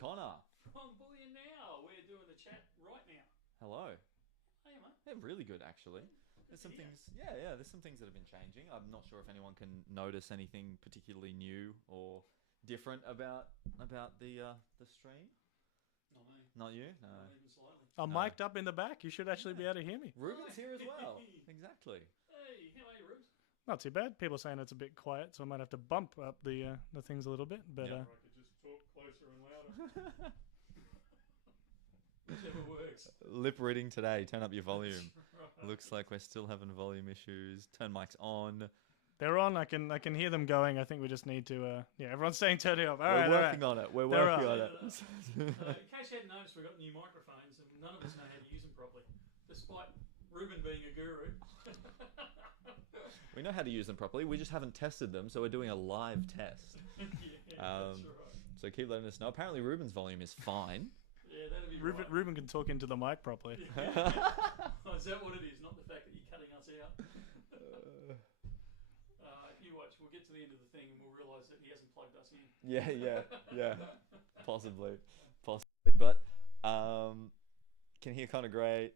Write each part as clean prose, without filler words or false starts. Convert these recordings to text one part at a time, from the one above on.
Connor. From Bullion Now. We're doing the chat right now. Hello. Hey, mate. Yeah, really good actually. There's some things, there's some things that have been changing. I'm not sure if anyone can notice anything particularly new or different about the stream. Not me. Not you? No. Not even slightly. I'm mic'd up in the back. You should actually be able to hear me. Ruben's here as well. Exactly. Hey, how are you, Rubes? Not too bad. People are saying it's a bit quiet, so I might have to bump up the things a little bit. But I could just talk closer and louder. Whichever works. Lip reading today. Turn up your volume. Right. Looks like we're still having volume issues. Turn mics on. they're on. I can hear them going. I think we just need to. Everyone's saying turn it up. We're working on it. We're working on it. In case you hadn't noticed, we've got new microphones, and none of us know how to use them properly, despite Ruben being a guru. We know how to use them properly. We just haven't tested them, so we're doing a live test. That's right. So keep letting us know. Apparently, Ruben's volume is fine. Yeah, that'd be Ruben, right. Ruben can talk into the mic properly. Oh, is that what it is? Not the fact that you're cutting us out. You watch. We'll get to the end of the thing and we'll realise that he hasn't plugged us in. Yeah. Possibly. But can hear kind of great.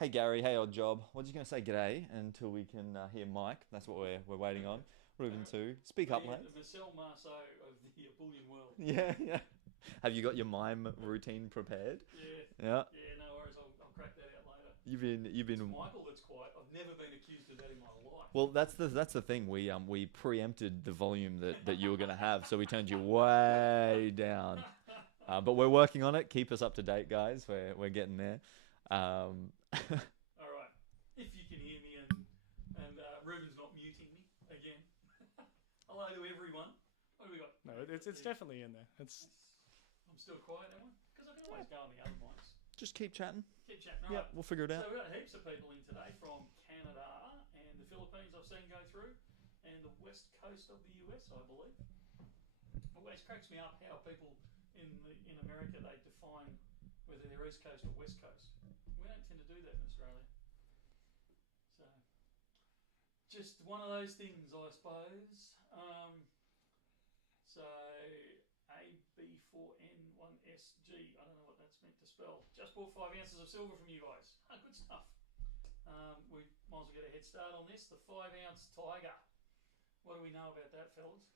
Hey Gary, hey Odd Job. We're just going to say g'day until we can hear Mike. That's what we're waiting on. Ruben too. Speak up, mate. The Marcel Marceau of the Bullion world. Yeah. Have you got your mime routine prepared? Yeah. Yeah, no worries. I'll crack that out later. You've been. It's Michael that's quiet. I've never been accused of that in my life. Well, that's the thing. We preempted the volume that you were going to have, so we turned you way down. But we're working on it. Keep us up to date, guys. We're getting there. All right. If you can hear me and Ruben's not muting me again. Hello to everyone. What do we got? No, it's definitely in there. I'm still quiet, am I? Because I can always go on the other mics. Just keep chatting. Keep chatting. Yeah, we'll figure it out. So we've got heaps of people in today from Canada and the Philippines I've seen go through, and the west coast of the US, I believe. It always cracks me up how people in America, they define whether they're East Coast or West Coast. We don't tend to do that in Australia. So, just one of those things, I suppose. So, AB4N1SG, I don't know what that's meant to spell. Just bought 5 ounces of silver from you guys. Good stuff. We might as well get a head start on this. The 5-ounce Tiger. What do we know about that, fellas?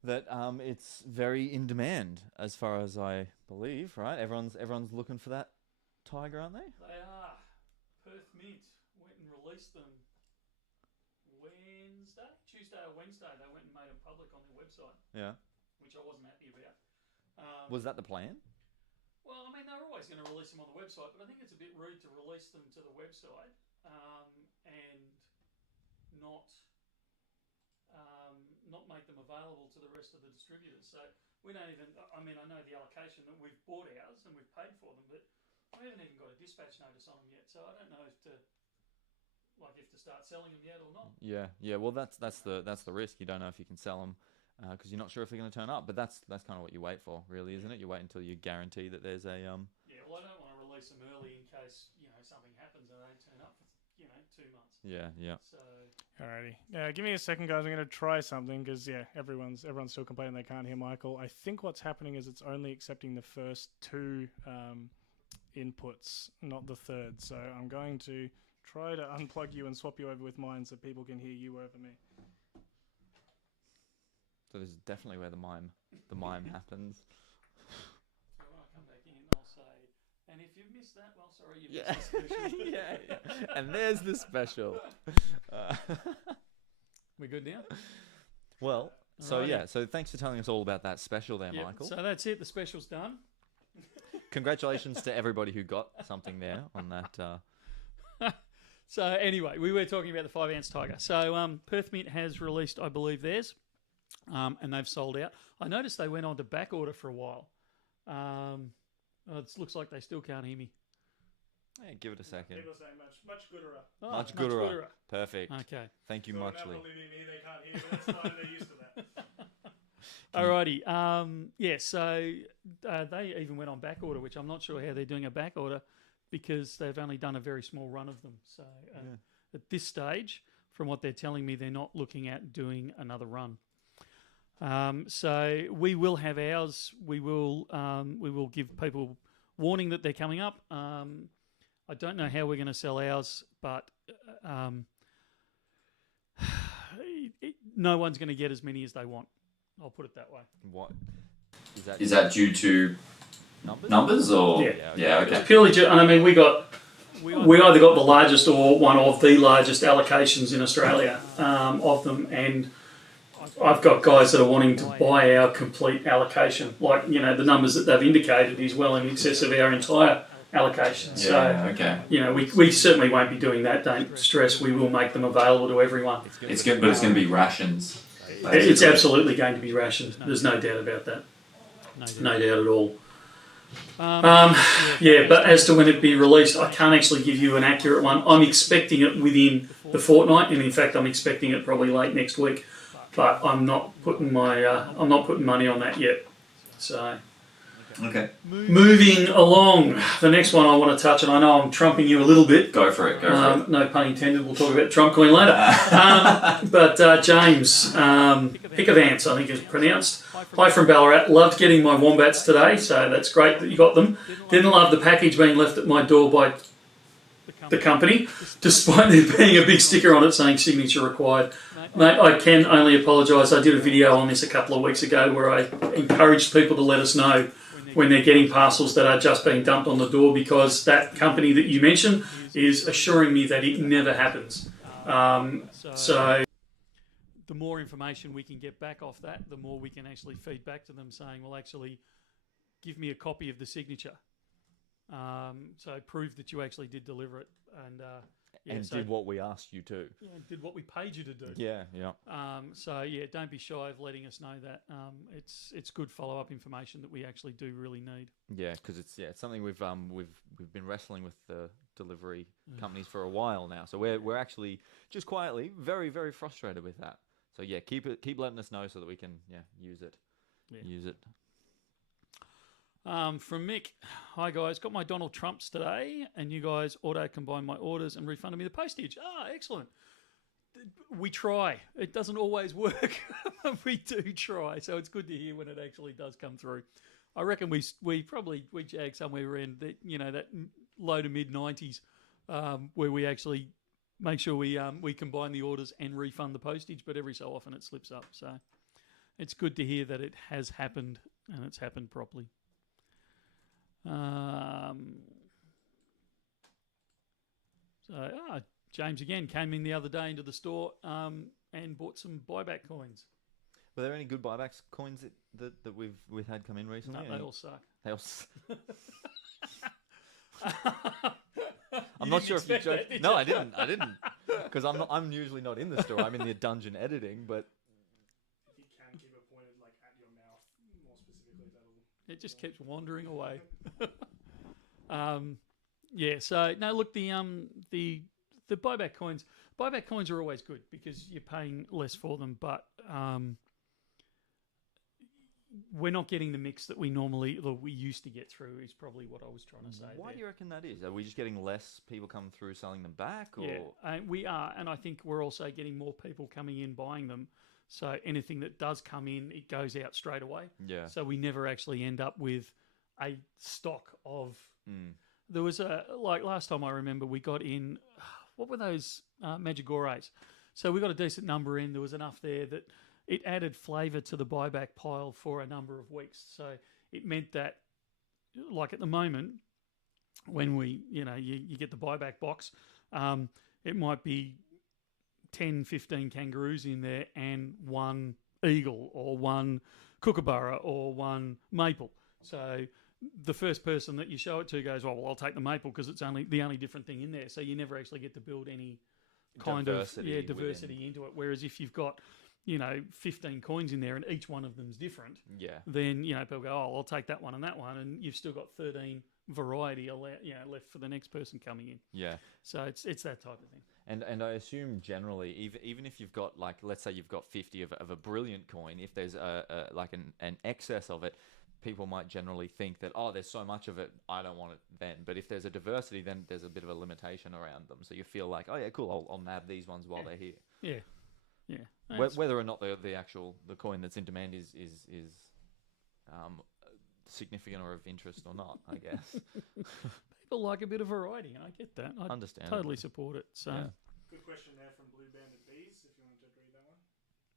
That it's very in demand, as far as I believe, right? Everyone's looking for that Tiger, aren't they? They are. Perth Mint went and released them Tuesday or Wednesday. They went and made them public on their website. Yeah. Which I wasn't happy about. Was that the plan? Well, I mean, they were always going to release them on the website, but I think it's a bit rude to release them to the website and not make them available to the rest of the distributors. So we don't even. I mean, I know the allocation that we've bought ours and we've paid for them, but we haven't even got a dispatch notice on them yet. So I don't know if to start selling them yet or not. Yeah. Well, that's the risk. You don't know if you can sell them because you're not sure if they're going to turn up. But that's kind of what you wait for, really, isn't it? You wait until you guarantee that there's a Yeah. Well, I don't want to release them early in case something happens and they don't turn up for 2 months. Yeah. So. Alrighty. Give me a second, guys. I'm going to try something because everyone's still complaining they can't hear Michael. I think what's happening is it's only accepting the first 2 inputs, not the third. So I'm going to try to unplug you and swap you over with mine so people can hear you over me. So this is definitely where the mime happens. So when I come back in, I'll say, and if you've missed that, well, sorry, you've missed the special. Yeah. And there's the special. We good now? Well, so thanks for telling us all about that special there, Michael. So that's it. The special's done. Congratulations to everybody who got something there on that. So anyway, we were talking about the 5-ounce Tiger. So Perth Mint has released, I believe, theirs, and they've sold out. I noticed they went on to back order for a while. It looks like they still can't hear me. Hey, give it a second. People are saying much gooder. Oh, Much gooder. Perfect. Okay. Thank you So muchly. now probably me, they can't hear, but that's fine. They're used to that. Alrighty. Yeah, so they even went on back order, which I'm not sure how they're doing a back order because they've only done a very small run of them. So at this stage, from what they're telling me, they're not looking at doing another run. So we will have ours. We will give people warning that they're coming up. I don't know how we're going to sell ours, but no one's going to get as many as they want. I'll put it that way. What Is that due to numbers or Yeah, okay. It's purely, and I mean, we either got the largest or one of the largest allocations in Australia of them, and I've got guys that are wanting to buy our complete allocation. Like, you know, the numbers that they've indicated is well in excess of our entire allocation. You know, we certainly won't be doing that. Don't stress. We will make them available to everyone. It's good, but it's going to be rations. Basically. It's absolutely going to be rationed. There's no doubt about that. No doubt at all. But as to when it be released, I can't actually give you an accurate one. I'm expecting it within the fortnight, and in fact, I'm expecting it probably late next week. But I'm not putting money on that yet. So. Okay. Moving along, the next one I want to touch, and I know I'm trumping you a little bit. Go for it. No pun intended. We'll talk about Trump Coin later. But James, Pickavance, I think is pronounced. Hi from Ballarat. Loved getting my wombats today, so that's great that you got them. Didn't love the package being left at my door by the company, despite there being a big sticker on it saying signature required. Mate, I can only apologise. I did a video on this a couple of weeks ago where I encouraged people to let us know when they're getting parcels that are just being dumped on the door, because that company that you mentioned is assuring me that it never happens. So the more information we can get back off that, the more we can actually feed back to them saying, well, actually, give me a copy of the signature. So prove that you actually did deliver it. And did what we asked you to. Yeah, did what we paid you to do. Yeah. Don't be shy of letting us know that. It's good follow-up information that we actually do really need. Yeah, because it's something we've been wrestling with the delivery companies for a while now. So we're actually just quietly very, very frustrated with that. So yeah, keep letting us know so that we can use it. Yeah. Use it. From Mick, hi guys, got my Donald Trumps today, and you guys auto-combined my orders and refunded me the postage. Excellent. We try. It doesn't always work. We do try, so it's good to hear when it actually does come through. I reckon we jag somewhere around that low to mid 90s, where we actually make sure we combine the orders and refund the postage, but every so often it slips up. So it's good to hear that it has happened and it's happened properly. James again came in the other day into the store and bought some buyback coins. Were there any good buybacks coins that we've had come in recently? No, they all suck. They all. I'm not sure if you joked. No, I didn't. Because I'm usually not in the store. I'm in the dungeon editing, but. If you can keep it pointed at your mouth, more specifically, that'll. It just keeps wandering away. So no, look, the buyback coins. Buyback coins are always good because you're paying less for them, but we're not getting the mix that we used to get through. Is probably what I was trying to say. Why do you reckon that is? Are we just getting less people coming through selling them back? Or? Yeah, we are, and I think we're also getting more people coming in buying them. So anything that does come in, it goes out straight away. Yeah. So we never actually end up with a stock of. There was last time I remember we got in, what were those Medjugorjes? So we got a decent number in. There was enough there that it added flavour to the buyback pile for a number of weeks. So it meant that, like at the moment, when you get the buyback box, it might be 10, 15 kangaroos in there and one eagle or one kookaburra or one maple. So the first person that you show it to goes, well, I'll take the maple because it's the only different thing in there. So you never actually get to build any kind of diversity into it. Whereas if you've got 15 coins in there and each one of them's different, then people go, oh, I'll take that one, and you've still got 13 variety left for the next person coming in. Yeah. So it's that type of thing. And I assume generally, even if you've got, like, let's say you've got 50 of a brilliant coin, if there's an excess of it, people might generally think that, oh, there's so much of it, I don't want it then. But if there's a diversity, then there's a bit of a limitation around them. So you feel like, oh yeah, cool, I'll nab these ones while they're here. Yeah, yeah. Whether or not the coin that's in demand is significant or of interest or not, I guess. People like a bit of variety. I get that. I Understand. totally support it. So. Yeah. Good question there from Blue Banded Bees, if you want to read that one.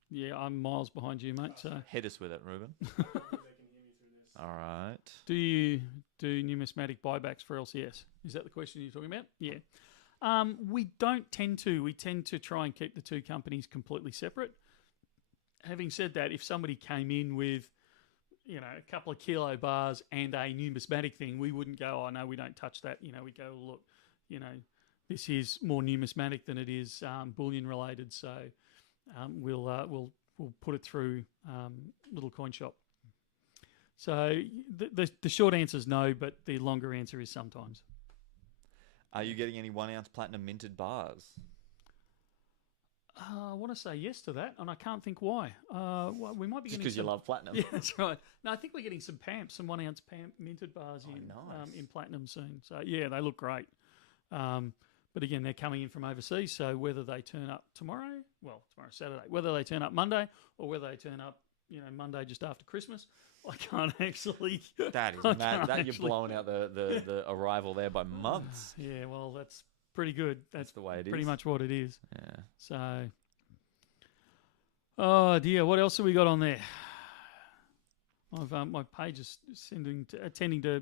Yeah, I'm miles behind you, mate. So Hit us with it, Ruben. They can hear me through this. All right. do you do numismatic buybacks for LCS? Is that the question you're talking about? Yeah. We don't tend to. We tend to try and keep the two companies completely separate. Having said that, if somebody came in with, a couple of kilo bars and a numismatic thing, we wouldn't go, oh no, we don't touch that. We go, look, this is more numismatic than it is bullion related. So we'll put it through little coin shop. So the short answer is no, but the longer answer is sometimes. Are you getting any 1 ounce platinum minted bars? I want to say yes to that, and I can't think why. Well, we might be Just getting because you love platinum. Yeah, that's right. No, I think we're getting some PAMP, some 1 ounce PAMP minted bars nice. in platinum soon. So yeah, they look great. But again, they're coming in from overseas, so whether they turn up tomorrow's Saturday, whether they turn up Monday or whether they turn up, Monday just after Christmas, I can't actually. That is mad. That you're blowing out the arrival there by months. Yeah, well, that's pretty good. That's the way it is. Pretty much what it is. Yeah. So, oh dear, what else have we got on there? My page is tending to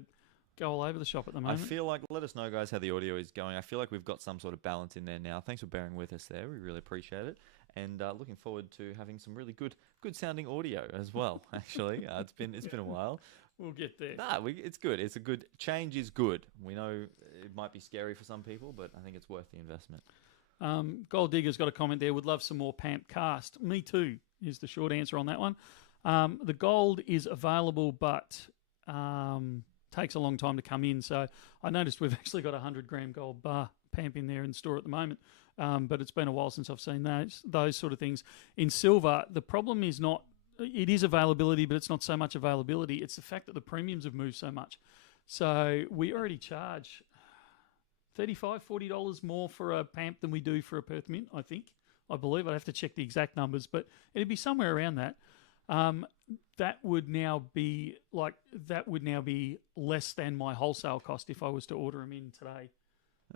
go all over the shop at the moment. I feel like, let us know, guys, how the audio is going. I feel like we've got some sort of balance in there now. Thanks for bearing with us there. We really appreciate it. And looking forward to having some really good sounding audio as well, actually. It's been a while. We'll get there. It's good. It's a good change is good. We know it might be scary for some people, but I think it's worth the investment. Gold Digger's got a comment there. Would love some more PAMP cast. Me too is the short answer on that one. The gold is available, but takes a long time to come in. So I noticed we've actually got a 100-gram gold bar PAMP in there in store at the moment. But it's been a while since I've seen those sort of things. In silver, the problem is not. It is availability, but it's not so much availability. It's the fact that the premiums have moved so much. So we already charge $35, $40 more for a PAMP than we do for a Perth Mint, I believe. I'd have to check the exact numbers, but it'd be somewhere around that. That would now be less than my wholesale cost if I was to order them in today.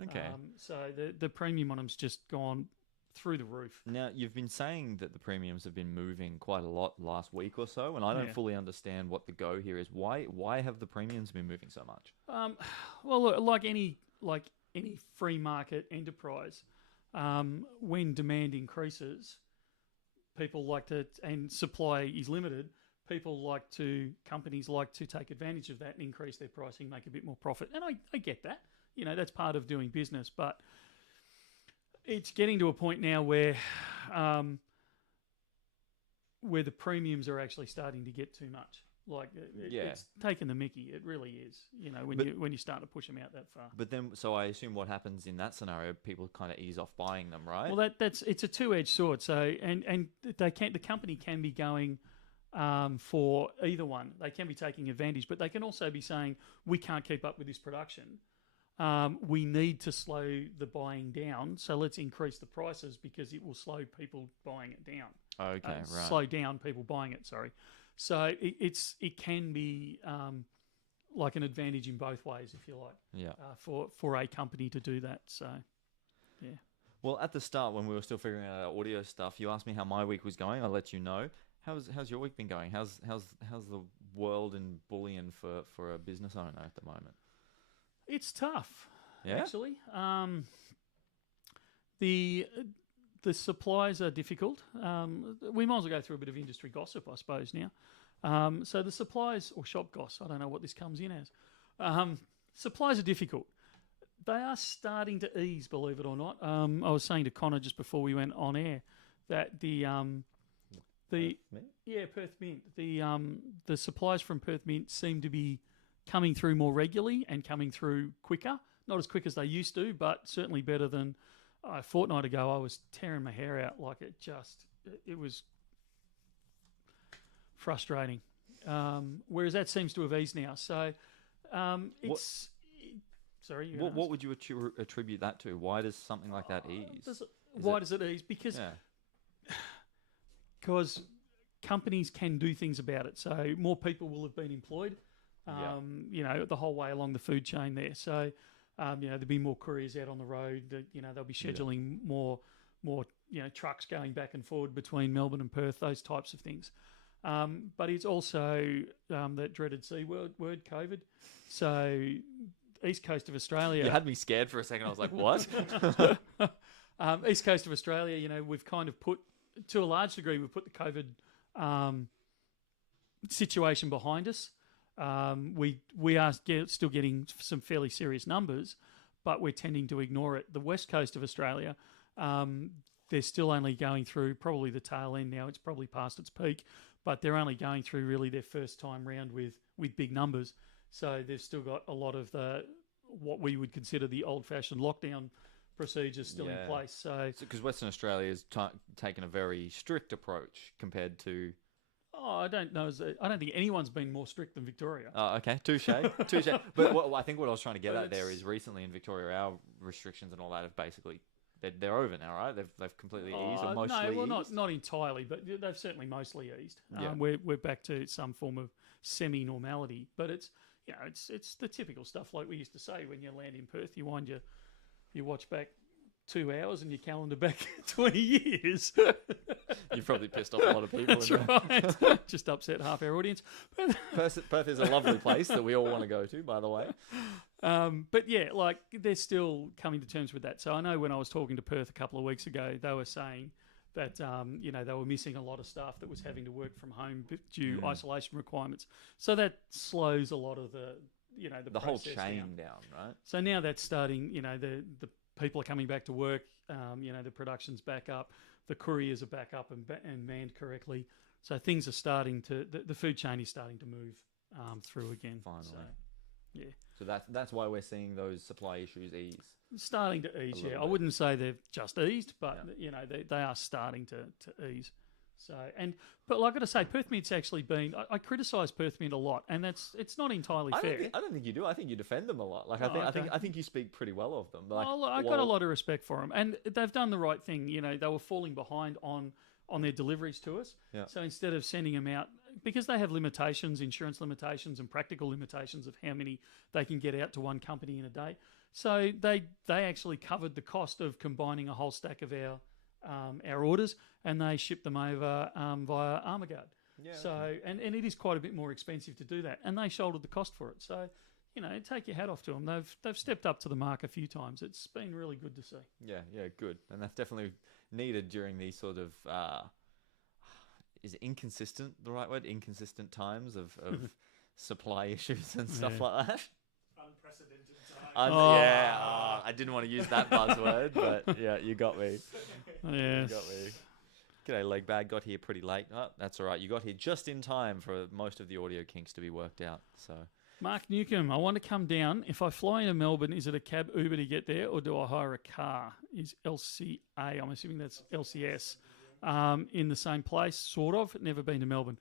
Okay. So the premium on them's just gone through the roof. Now, you've been saying that the premiums have been moving quite a lot last week or so, and I don't fully understand what the go here is. Why have the premiums been moving so much? Well, look, like any free market enterprise, when demand increases, people like to, and supply is limited, companies like to take advantage of that and increase their pricing, make a bit more profit. And I get that. That's part of doing business, but it's getting to a point now where the premiums are actually starting to get too much. Like it's taking the mickey. It really is. When you start to push them out that far. But then, so I assume what happens in that scenario, people kind of ease off buying them, right? Well, it's a two-edged sword. So and the company can be going for either one. They can be taking advantage, but they can also be saying we can't keep up with this production. We need to slow the buying down, so let's increase the prices because it will slow people buying it down. Okay, right. Slow down people buying it. Sorry. So it can be like an advantage in both ways, if you like. Yeah. For a company to do that. So, yeah. Well, at the start when we were still figuring out our audio stuff, you asked me how my week was going. I'll let you know. How's your week been going? How's the world in bullion for a business owner at the moment? It's tough, actually. The supplies are difficult. We might as well go through a bit of industry gossip, I suppose, now. So the supplies, or shop goss, I don't know what this comes in as. Supplies are difficult. They are starting to ease, believe it or not. I was saying to Connor just before we went on air that Perth Mint, the supplies from Perth Mint seem to be coming through more regularly and coming through quicker. Not as quick as they used to, but certainly better than a fortnight ago. I was tearing my hair out like it was frustrating. Whereas that seems to have eased now. So it's... Sorry. What would you attribute that to? Why does something like that ease? Why does it ease? Because companies can do things about it. So more people will have been employed, the whole way along the food chain there. So, there'll be more couriers out on the road. They'll be scheduling more, trucks going back and forward between Melbourne and Perth, those types of things. But it's also that dreaded C word, COVID. So East Coast of Australia... You had me scared for a second. I was like, what? East Coast of Australia, we've kind of put, to a large degree, we've put the COVID situation behind us. We are still getting some fairly serious numbers, but we're tending to ignore it. The West Coast of Australia, they're still only going through probably the tail end now. It's probably past its peak, but they're only going through really their first time round with big numbers. So they've still got a lot of what we would consider the old-fashioned lockdown procedures still in place. So because Western Australia has taken a very strict approach compared to... Oh, I don't know. I don't think anyone's been more strict than Victoria. Oh, okay. Touche. But I think what I was trying to get at there is recently in Victoria, our restrictions and all that have basically... They're over now, right? They've completely eased or mostly eased? No, not entirely, but they've certainly mostly eased. Yeah. We're back to some form of semi-normality, but it's the typical stuff like we used to say when you land in Perth. You watch back 2 hours and your calendar back 20 years. You've probably pissed off a lot of people. That's right. Just upset half our audience. Perth is a lovely place that we all want to go to, by the way. But yeah, like they're still coming to terms with that. So I know when I was talking to Perth a couple of weeks ago, they were saying that they were missing a lot of staff that was having to work from home due isolation requirements. So that slows a lot of the whole chain down, right? So now that's starting. The people are coming back to work. The production's back up. The couriers are back up and manned correctly. So things are starting to. The food chain is starting to move through again. Finally, so, yeah. So that's why we're seeing those supply issues ease. Starting to ease, yeah. I wouldn't say they've just eased, but they are starting to ease. So but like I got to say, Perth Mint's actually been. I criticise Perth Mint a lot, and it's not entirely fair. I don't think you do. I think you defend them a lot. Like I think you speak pretty well of them. Like, I got a lot of respect for them, and they've done the right thing. They were falling behind on their deliveries to us. Yeah. So instead of sending them out, because they have limitations, insurance limitations, and practical limitations of how many they can get out to one company in a day. So they actually covered the cost of combining a whole stack of our orders, and they shipped them over via Armaguard. Yeah. So and it is quite a bit more expensive to do that, and they shouldered the cost for it. So take your hat off to them. They've stepped up to the mark a few times. It's been really good to see. Yeah, good, and that's definitely needed during these sort of is inconsistent the right word? Inconsistent times of supply issues and stuff like that. Unprecedented times. I didn't want to use that buzzword, but yeah, you got me. Yes. You got me. G'day, leg bag. Got here pretty late. Oh, that's all right. You got here just in time for most of the audio kinks to be worked out. So, Mark Newcomb, I want to come down. If I fly into Melbourne, is it a cab Uber to get there, or do I hire a car? Is LCA, I'm assuming that's LCS, in the same place, sort of. Never been to Melbourne.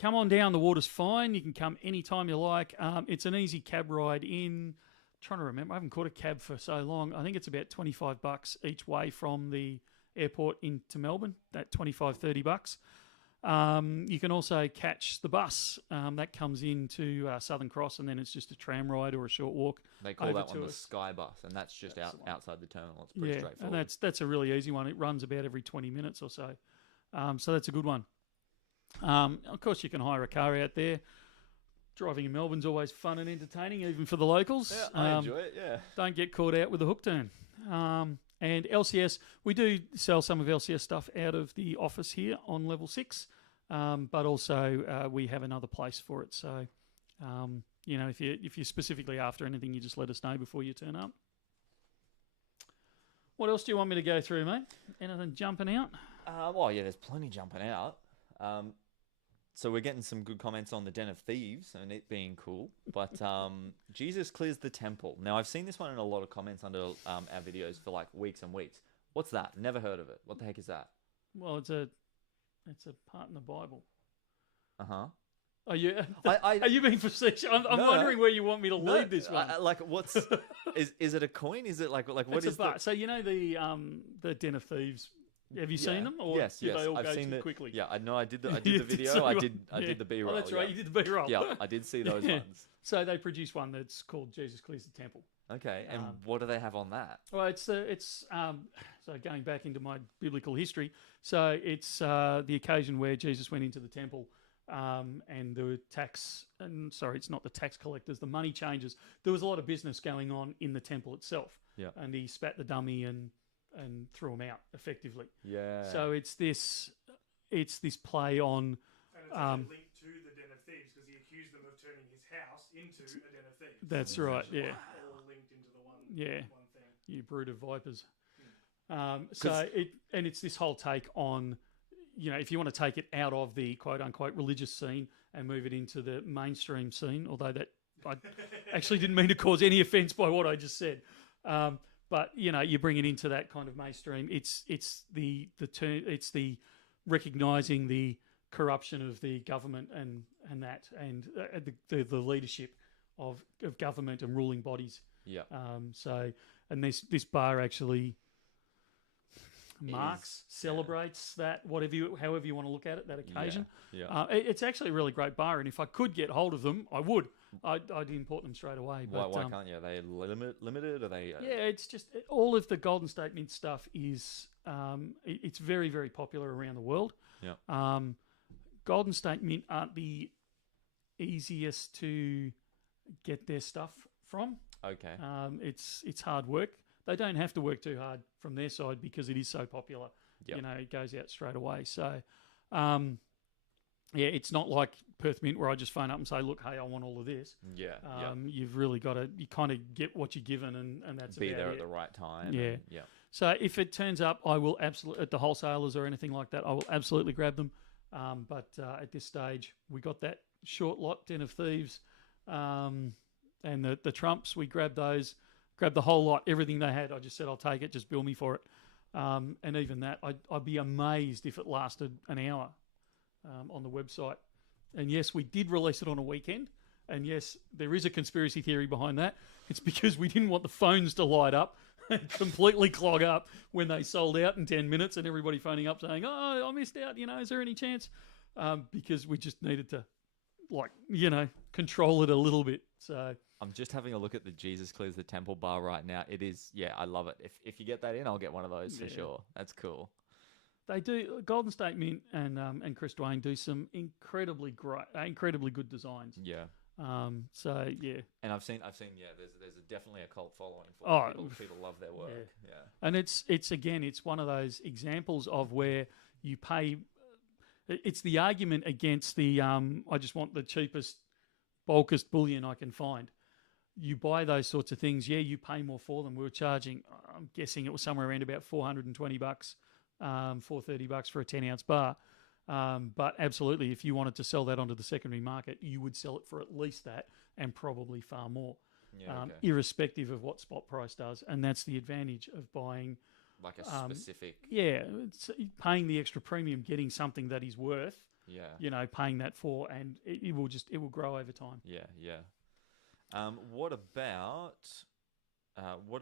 Come on down. The water's fine. You can come anytime you like. It's an easy cab ride in. Trying to remember. I haven't caught a cab for so long. I think it's about $25 each way from the airport into Melbourne. That $25-$30. You can also catch the bus that comes into Southern Cross, and then it's just a tram ride or a short walk. They call over that to one the us. Sky Bus, and that's just outside the terminal. It's pretty straightforward. And that's a really easy one. It runs about every 20 minutes or so. So that's a good one. Of course, you can hire a car out there. Driving in Melbourne's always fun and entertaining, even for the locals. Yeah, I enjoy it, yeah. Don't get caught out with a hook turn. And LCS, we do sell some of LCS stuff out of the office here on level 6, but also we have another place for it. So, if you're specifically after anything, you just let us know before you turn up. What else do you want me to go through, mate? Anything jumping out? Well, yeah, there's plenty jumping out. So we're getting some good comments on the Den of Thieves and it being cool. But Jesus clears the temple. Now, I've seen this one in a lot of comments under our videos for like weeks and weeks. What's that? Never heard of it. What the heck is that? Well, it's a part in the Bible. Uh-huh. Are you I are you being facetious? I'm No. wondering where you want me to No, lead this one. like, what's... is it a coin? Is it like what It's is a bar. So you know the Den of Thieves. Have you seen them? Or yes, did yes. they all I've go seen too it quickly? Yeah, I know. I did the You did video. see I one. did Yeah. the B-roll. Oh, that's right. Yeah. You did the B-roll. Yeah, I did see those Yeah. ones. So they produced one that's called Jesus Clears the Temple. Okay, and what do they have on that? Well, it's so going back into my biblical history. So it's the occasion where Jesus went into the temple, and the it's not the tax collectors, the money changers. There was a lot of business going on in the temple itself. Yeah. And he spat the dummy and threw him out effectively. Yeah. So it's this play on. And it's actually linked to the Den of Thieves because he accused them of turning his house into a Den of Thieves. That's So it's right, actually yeah. all linked into the one, Yeah. one thing. You brood of vipers. It's this whole take on, if you want to take it out of the quote unquote religious scene and move it into the mainstream scene, although that I actually didn't mean to cause any offence by what I just said. But you bring it into that kind of mainstream. It's the recognising the corruption of the government and the leadership of government and ruling bodies. Yeah. And this bar actually marks, celebrates that, however you want to look at it, that occasion. Yeah. It's actually a really great bar, and if I could get hold of them, I would. I'd import them straight away. But, why can't you? Are they limited? Are they? Yeah, it's just all of the Golden State Mint stuff is it's very, very popular around the world. Yeah. Golden State Mint aren't the easiest to get their stuff from. Okay. It's hard work. They don't have to work too hard from their side because it is so popular. Yep. It goes out straight away. So, it's not like Perth Mint where I just phone up and say, look, hey, I want all of this. Yeah. You've really got to, you kind of get what you're given and that's Be about there it. at the right time. Yeah. Yeah. So if it turns up, I will absolutely, at the wholesalers or anything like that, I will absolutely grab them. But at this stage, we got that short lot, Den of Thieves, and the Trumps. We grabbed those, grabbed the whole lot, everything they had. I just said, I'll take it, just bill me for it. And even that, I'd be amazed if it lasted an hour on the website. And yes, we did release it on a weekend. And yes, there is a conspiracy theory behind that. It's because we didn't want the phones to light up and completely clog up when they sold out in 10 minutes and everybody phoning up saying, oh, I missed out, is there any chance? Because we just needed to, control it a little bit. So I'm just having a look at the Jesus Clears the Temple bar right now. It is, I love it. If you get that in, I'll get one of those for sure. That's cool. They do. Golden State Mint and Chris Dwayne do some incredibly good designs. Yeah. And I've seen. There's definitely a cult following for it. People love their work. Yeah. And it's one of those examples of where you pay. It's the argument against the I just want the cheapest, bulkest bullion I can find. You buy those sorts of things, you pay more for them. We were charging, I'm guessing it was somewhere around about $420, $430 for a 10-ounce bar. But absolutely, if you wanted to sell that onto the secondary market, you would sell it for at least that and probably far more, irrespective of what spot price does. And that's the advantage of buying like a specific. It's paying the extra premium, getting something that is worth. Yeah. Paying that for, and it will grow over time. Yeah. What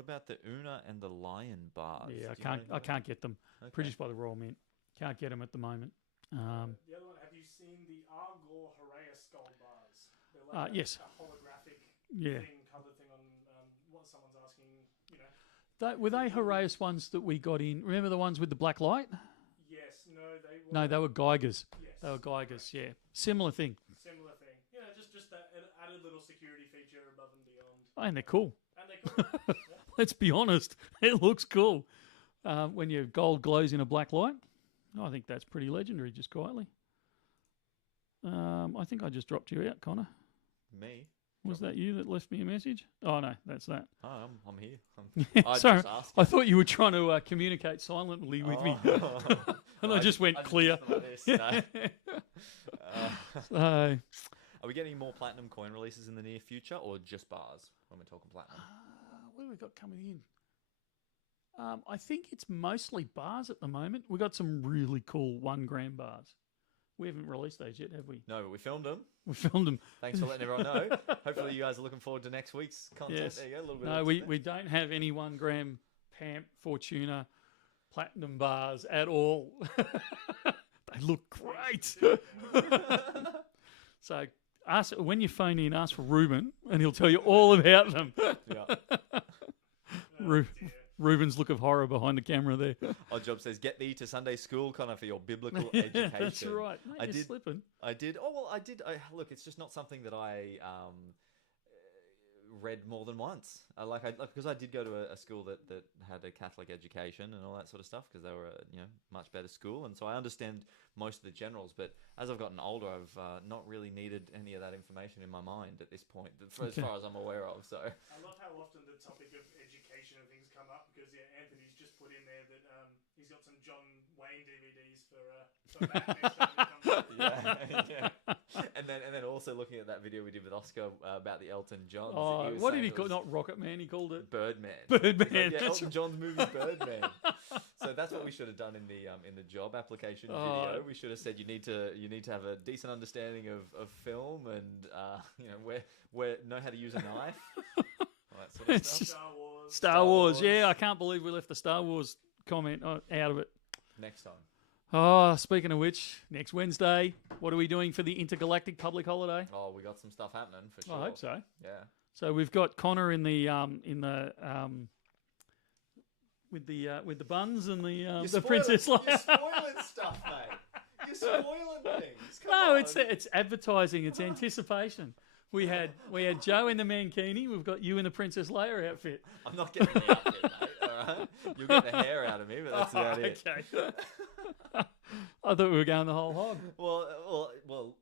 about the Una and the Lion bars? Yeah, I can't get them. Okay. Produced by the Royal Mint. Can't get them at the moment. The other one, have you seen the Argor Heraeus gold bars? They're like yes. a holographic cover thing on what someone's asking, Were they Heraeus ones that we got in? Remember the ones with the black light? Yes, No, they were Geigers. Yes. They were Geigers, yeah. Similar thing. Similar thing. Just that added little security feature above and beyond. And they're cool. And they're cool. Let's be honest. It looks cool. When your gold glows in a black light. I think that's pretty legendary, just quietly. I think I just dropped you out, Connor. Me? Was that you that left me a message? Oh, no, that's that. Oh, I'm here. Sorry, I thought you were trying to communicate silently with me. And I just went clear. So, Are we getting more platinum coin releases in the near future, or just bars when we're talking platinum? what have we got coming in? I think it's mostly bars at the moment. We've got some really cool 1 gram bars. We haven't released those yet, have we? No, but we filmed them. We filmed them. Thanks for letting everyone know. Hopefully, you guys are looking forwed to next week's content. Yes. There you go. A little bit. No, of we don't have any 1 gram Pamp Fortuna platinum bars at all. They look great. So ask when you phone in, ask for Ruben, and he'll tell you all about them. Yeah. Ruben's look of horror behind the camera there. Odd Job says, "Get thee to Sunday school, kind of for your biblical education." That's right. Mate, you're slipping. I did. Oh well, I did. Look, it's just not something that I read more than once. Because I did go to a school that had a Catholic education and all that sort of stuff, because they were a much better school, and so I understand most of the generals. But as I've gotten older, I've not really needed any of that information in my mind at this point, as far as I'm aware of. So I love how often the topic of education and things come up, because Anthony's just put in there that he's got some John Wayne DVDs for Matt next time he comes up. yeah. And then also looking at that video we did with Oscar about the Elton John. Oh, what did he call? Not Rocket Man, he called it Birdman. Birdman. Yeah, Elton John's movie Birdman. So that's what we should have done in the job application video. We should have said you need to have a decent understanding of film and know how to use a knife. All that sort of stuff. Star Wars. Yeah, I can't believe we left the Star Wars comment out of it. Next time. Oh, speaking of which, next Wednesday, what are we doing for the intergalactic public holiday? Oh, we got some stuff happening for sure. I hope so. Yeah. So we've got Connor with the buns and the Princess Leia. You're spoiling stuff, mate. You're spoiling things. Come No, on. it's advertising. It's anticipation. We had Joe in the mankini. We've got you in the Princess Leia outfit. I'm not getting the outfit, mate. All right. You'll get the hair out of me, but that's about it. Okay. I thought we were going the whole hog. Well.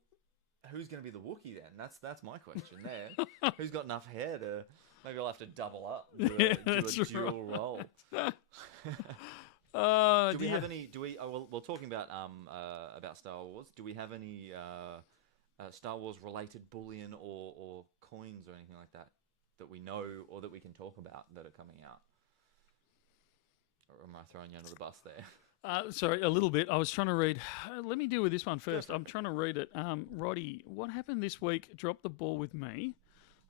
Who's going to be the Wookiee then? That's my question there. Who's got enough hair to? Maybe I'll have to double up, do a dual role. Do we have any? We're talking about Star Wars. Do we have any Star Wars related bullion or coins or anything like that we know or that we can talk about that are coming out? Or am I throwing you under the bus there? Sorry, a little bit. I was trying to read. Let me deal with this one first. I'm trying to read it. Roddy, what happened this week? Drop the ball with me.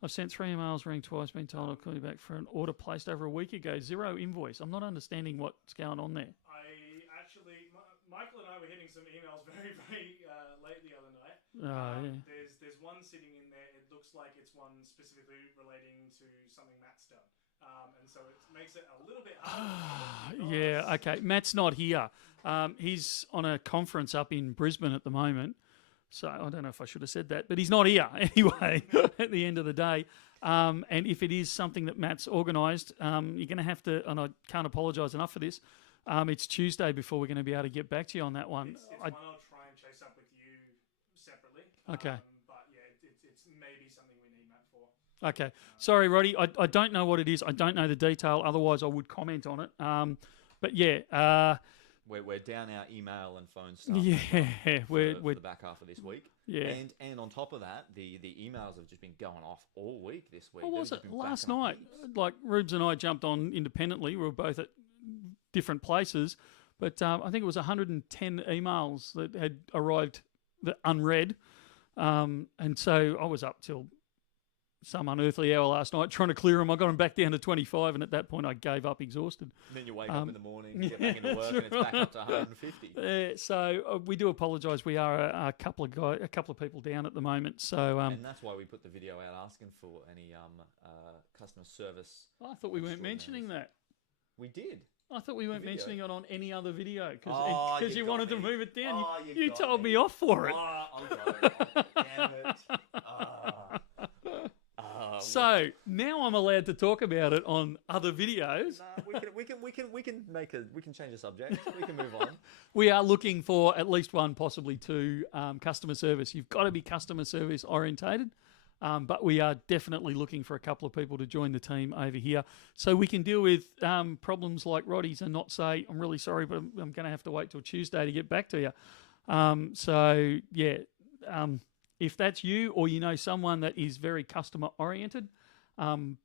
I've sent 3 emails, rang twice, been told I'll call you back for an order placed over a week ago. 0 invoice. I'm not understanding what's going on there. Michael and I were hitting some emails very, very late the other night. Yeah. There's one sitting in there. It looks like it's one specifically relating to something Matt's done. And so it makes it a little bit harder. Yeah, okay. Matt's not here. He's on a conference up in Brisbane at the moment. So I don't know if I should have said that, but he's not here anyway at the end of the day. And if it is something that Matt's organised, you're going to have to, and I can't apologise enough for this, it's Tuesday before we're going to be able to get back to you on that one. It's one I'll try and chase up with you separately. Okay. But yeah, it's maybe something we need Matt for. Okay. Sorry, Roddy. I don't know what it is. I don't know the detail. Otherwise, I would comment on it. But yeah. We're down our email and phone stuff. Yeah. For the back half of this week. Yeah. And on top of that, the emails have just been going off all week this week. What was it? Last night, like Rubes and I jumped on independently. We were both at different places. But I think it was 110 emails that had arrived that unread. And so I was up till some unearthly hour last night trying to clear them. I got them back down to 25, and at that point I gave up exhausted. And then you wake up in the morning, get back into work, and it's back up to 150. So we do apologise. We are a couple of people down at the moment. So and that's why we put the video out asking for any customer service. I thought we weren't mentioning that. We did. I thought we weren't mentioning it on any other video because you wanted to move it down. Oh, you told me off for it. Damn it. So now I'm allowed to talk about it on other videos. We can change the subject. We can move on. We are looking for at least one, possibly 2 customer service. You've got to be customer service orientated. But we are definitely looking for a couple of people to join the team over here so we can deal with problems like Roddy's and not say, I'm really sorry, but I'm going to have to wait till Tuesday to get back to you. So, yeah, if that's you, or you know someone that is very customer oriented,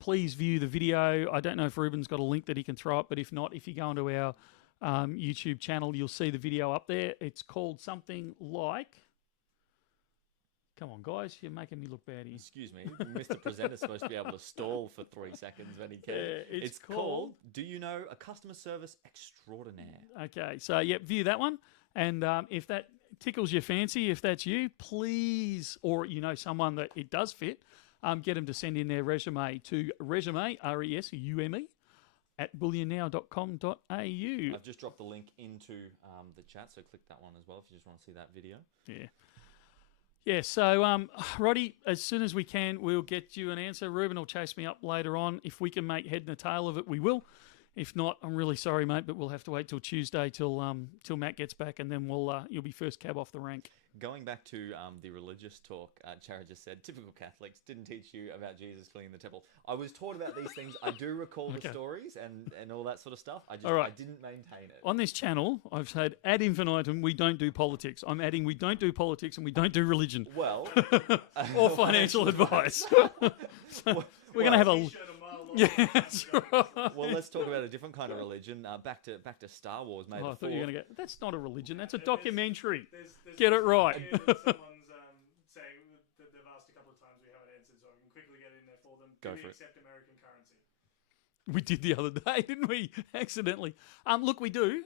please view the video. I don't know if Ruben's got a link that he can throw up, but if not, if you go onto our YouTube channel, you'll see the video up there. It's called something like... Come on, guys, you're making me look bad here. Excuse me, Mr. Presenter's supposed to be able to stall for 3 seconds when he can. It's called Do You Know a Customer Service Extraordinaire? Okay, so view that one. And if that tickles your fancy, if that's you, please, or you know someone that it does fit, get them to send in their resume to resume, RESUME, at bullionnow.com.au. I've just dropped the link into the chat, so click that one as well if you just want to see that video. Yeah. Yeah, so, Roddy, as soon as we can, we'll get you an answer. Ruben will chase me up later on. If we can make head and tail of it, we will. If not, I'm really sorry, mate, but we'll have to wait till Tuesday till Matt gets back, and then you'll be first cab off the rank. Going back to the religious talk, Chara just said, typical Catholics didn't teach you about Jesus cleaning the temple. I was taught about these things. I do recall the stories and all that sort of stuff. I didn't maintain it. On this channel, I've said ad infinitum, we don't do politics. I'm adding we don't do politics and we don't do religion. Well. or financial advice. We're going to have a... Yeah, that's right. Well, let's talk about a different kind of religion. Back to Star Wars. Maybe. I thought you were going to go. That's not a religion. That's a documentary. There's Get it right. Someone's saying that they've asked a couple of times. We haven't answered, so I can quickly get in there for them. Go Do we for it. accept American currency? We did the other day, didn't we? Accidentally. Look, we do.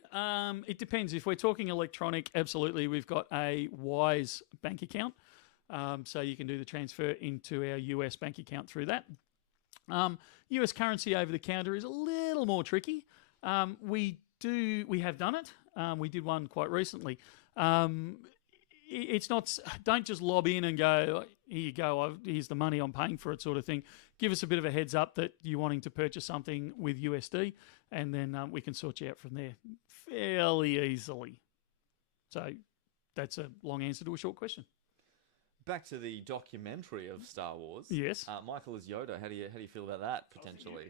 It depends. If we're talking electronic, absolutely. We've got a Wise bank account, so you can do the transfer into our US bank account through that. US currency over the counter is a little more tricky. We have done it. We did one quite recently. It's not. Don't just lob in and go, here you go. Here's the money. I'm paying for it, sort of thing. Give us a bit of a heads up that you're wanting to purchase something with USD, and then we can sort you out from there fairly easily. So that's a long answer to a short question. Back to the documentary of Star Wars. Yes. Michael is Yoda. How do you feel about that potentially?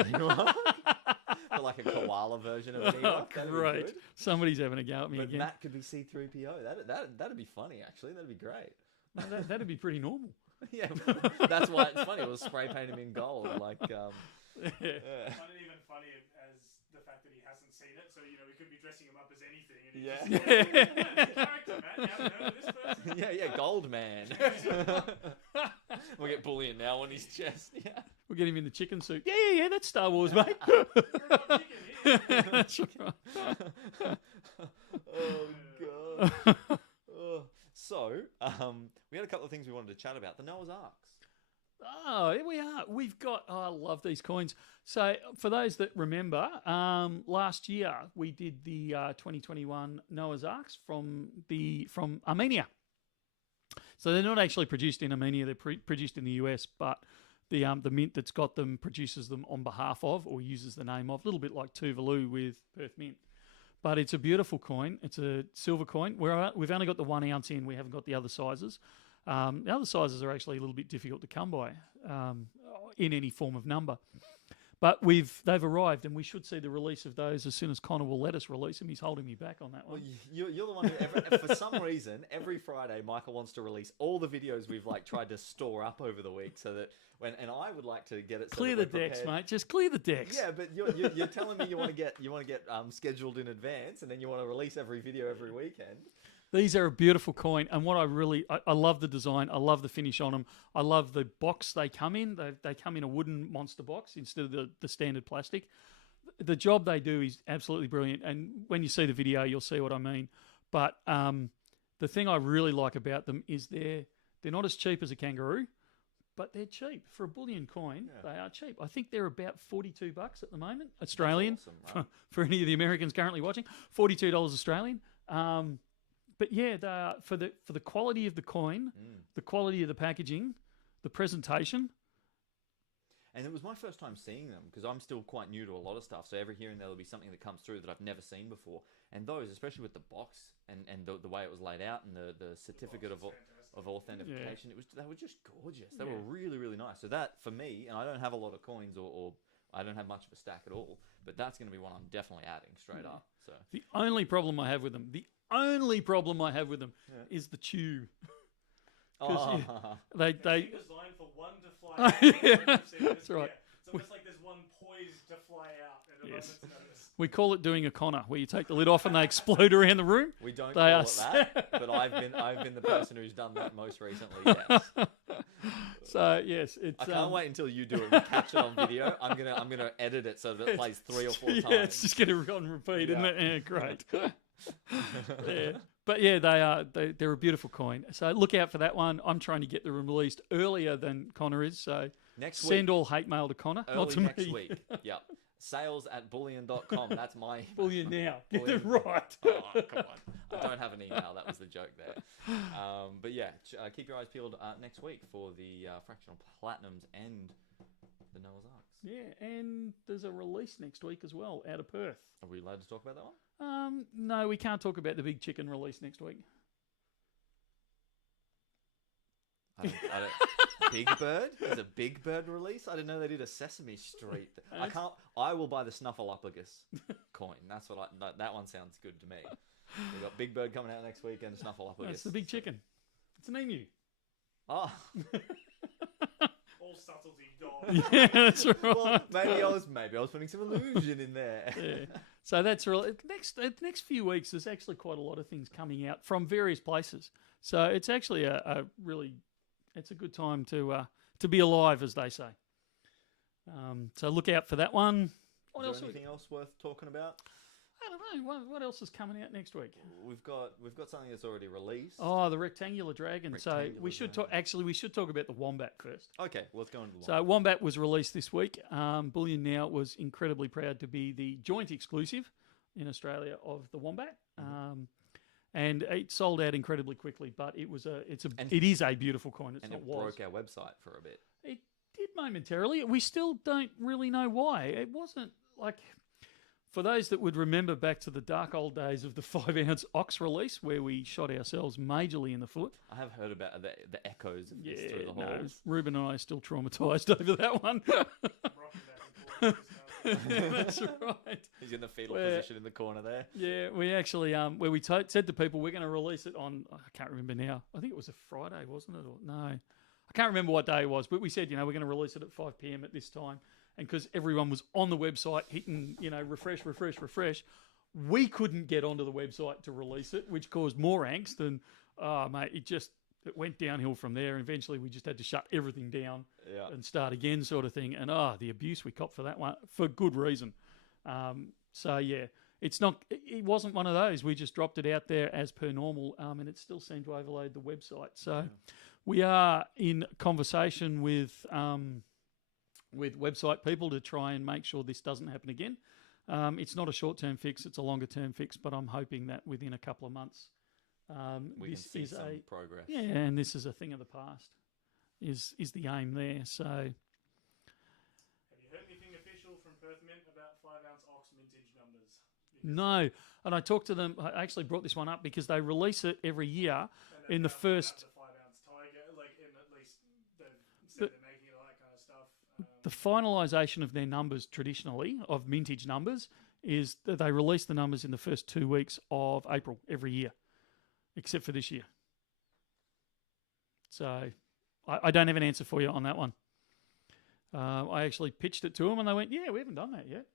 Ewok. But like a koala version of an Ewok. That'd be Great. good. Somebody's having a go at me But again. Matt could be C-3PO. That'd be funny actually. That'd be great. No, that'd be pretty normal. Yeah, that's why it's funny. We'll spray paint him in gold, like. Yeah. I find it even funny as the fact that he hasn't seen it, so we could be dressing him up as anything. And Yeah. Character, man. You haven't heard of this person? Yeah, Gold Man. We'll get Bullion Now on his chest. Yeah. We'll get him in the chicken suit. Yeah, that's Star Wars, mate. You're not chicken here. That's right. Oh God. Oh. So, we had a couple of things we wanted to chat about. The Noah's Arks. Oh, here we are. We've got. Oh, I love these coins. So, for those that remember, last year we did the 2021 Noah's Arks from Armenia. So they're not actually produced in Armenia; they're produced in the US. But the mint that's got them produces them on behalf of, or uses the name of, a little bit like Tuvalu with Perth Mint. But it's a beautiful coin. It's a silver coin. We've only got the 1 ounce in. We haven't got the other sizes. The other sizes are actually a little bit difficult to come by in any form of number. But they've arrived, and we should see the release of those as soon as Connor will let us release them. He's holding me back on that one. Well, you're the one who, for some reason, every Friday, Michael wants to release all the videos we've tried to store up over the week, so that and I would like to get it. So clear the decks, mate. Just clear the decks. Yeah, but you're telling me you want to get scheduled in advance, and then you want to release every video every weekend. These are a beautiful coin, and what I love the design. I love the finish on them. I love the box they come in. They come in a wooden monster box instead of the standard plastic. The job they do is absolutely brilliant, and when you see the video, you'll see what I mean. But the thing I really like about them is they're not as cheap as a kangaroo, but they're cheap. For a bullion coin, They are cheap. I think they're about $42 at the moment, Australian. That's awesome, right? For any of the Americans currently watching, $42 Australian. But yeah, they are, for the quality of the coin, the quality of the packaging, the presentation. And it was my first time seeing them because I'm still quite new to a lot of stuff. So every here and there will be something that comes through that I've never seen before. And those, especially with the box and the way it was laid out and the certificate of authentication, they were just gorgeous. They were really, really nice. So that, for me, and I don't have a lot of coins or I don't have much of a stack at all, but that's going to be one I'm definitely adding straight up. So The only problem I have with them, is the chew. oh, They It's designed for one to fly Oh, out. yeah, That's right. It's almost like there's one poised to fly out at a Yes. moment's notice. We call it doing a Connor, where you take the lid off and they explode around the room. we don't They call are it that, but I've been the person who's done that most recently. Yes. So yes, it's. I can't wait until you do it. We catch it on video. I'm gonna edit it so that it plays 3 or 4 times. Yeah, it's just going to on repeat, isn't Yeah. it? Yeah, great. Yeah. But yeah, they're a beautiful coin. So look out for that one. I'm trying to get them released earlier than Connor is. So Next week. send all hate mail to Connor, not Early to next me. week. Yep. Sales@bullion.com. That's my Bullion now. Get them Bullion. right. Oh, come on. I don't have an email. That was the joke there. But yeah, keep your eyes peeled next week for the fractional platinums and the Noah's Arks. Yeah, and there's a release next week as well out of Perth. Are we allowed to talk about that one? No, we can't talk about the big chicken release next week. I don't, Big Bird? There's a Big Bird release? I didn't know they did a Sesame Street. I will buy the Snuffleupagus coin. That's what that one sounds good to me. We've got Big Bird coming out next week and Snuffleupagus. It's the big chicken. It's an emu. Oh. All subtlety gone. Yeah, that's right. Well, maybe I was putting some illusion in there. Yeah. So that's really the next few weeks. There's actually quite a lot of things coming out from various places. So it's actually a really it's a good time to be alive, as they say. So look out for that one. Is there anything else worth talking about? I don't know. What else is coming out next week? We've got something that's already released. Oh, the rectangular dragon. So Rectangular we should dragon. talk. Actually, we should talk about the wombat first. Okay, let's go into the So Wombat was released this week. Bullion Now was incredibly proud to be the joint exclusive in Australia of the Wombat. And it sold out incredibly quickly, but it is a beautiful coin. It's and not it was. broke our website for a bit. It did momentarily. We still don't really know why. It wasn't like, for those that would remember back to the dark old days of the 5-ounce Ox release, where we shot ourselves majorly in the foot. I have heard about the echoes of this through the no, halls. Ruben and I are still traumatised over that one. Rocking back and forth. That's right. He's in the fetal Where- position in the corner there. Yeah, we actually where we said to people we're going to release it on, I can't remember now. I think it was a Friday, wasn't it? Or no, I can't remember what day it was. But we said we're going to release it at 5 p.m. at this time, and because everyone was on the website hitting refresh, we couldn't get onto the website to release it, which caused more angst. And mate, it went downhill from there. And eventually we just had to shut everything down Yeah. and start again, sort of thing. And the abuse we copped for that one for good reason. So yeah, it wasn't one of those. We just dropped it out there as per normal, and it still seemed to overload the website. So we are in conversation with website people to try and make sure this doesn't happen again. It's not a short-term fix; it's a longer-term fix. But I'm hoping that within a couple of months, We this can see is some a progress. yeah, and this is a thing of the past. Is the aim there? So. Have you heard anything official from Perth Mint about 5-ounce Ox mintage numbers? No, and I talked to them. I actually brought this one up because they release it every year in the first. The 5-ounce tiger, at least they've said But- they're making all that kind of stuff. The finalisation of their numbers traditionally, of mintage numbers, is that they release the numbers in the first 2 weeks of April every year, except for this year. So I don't have an answer for you on that one. I actually pitched it to them and they went, yeah, we haven't done that yet.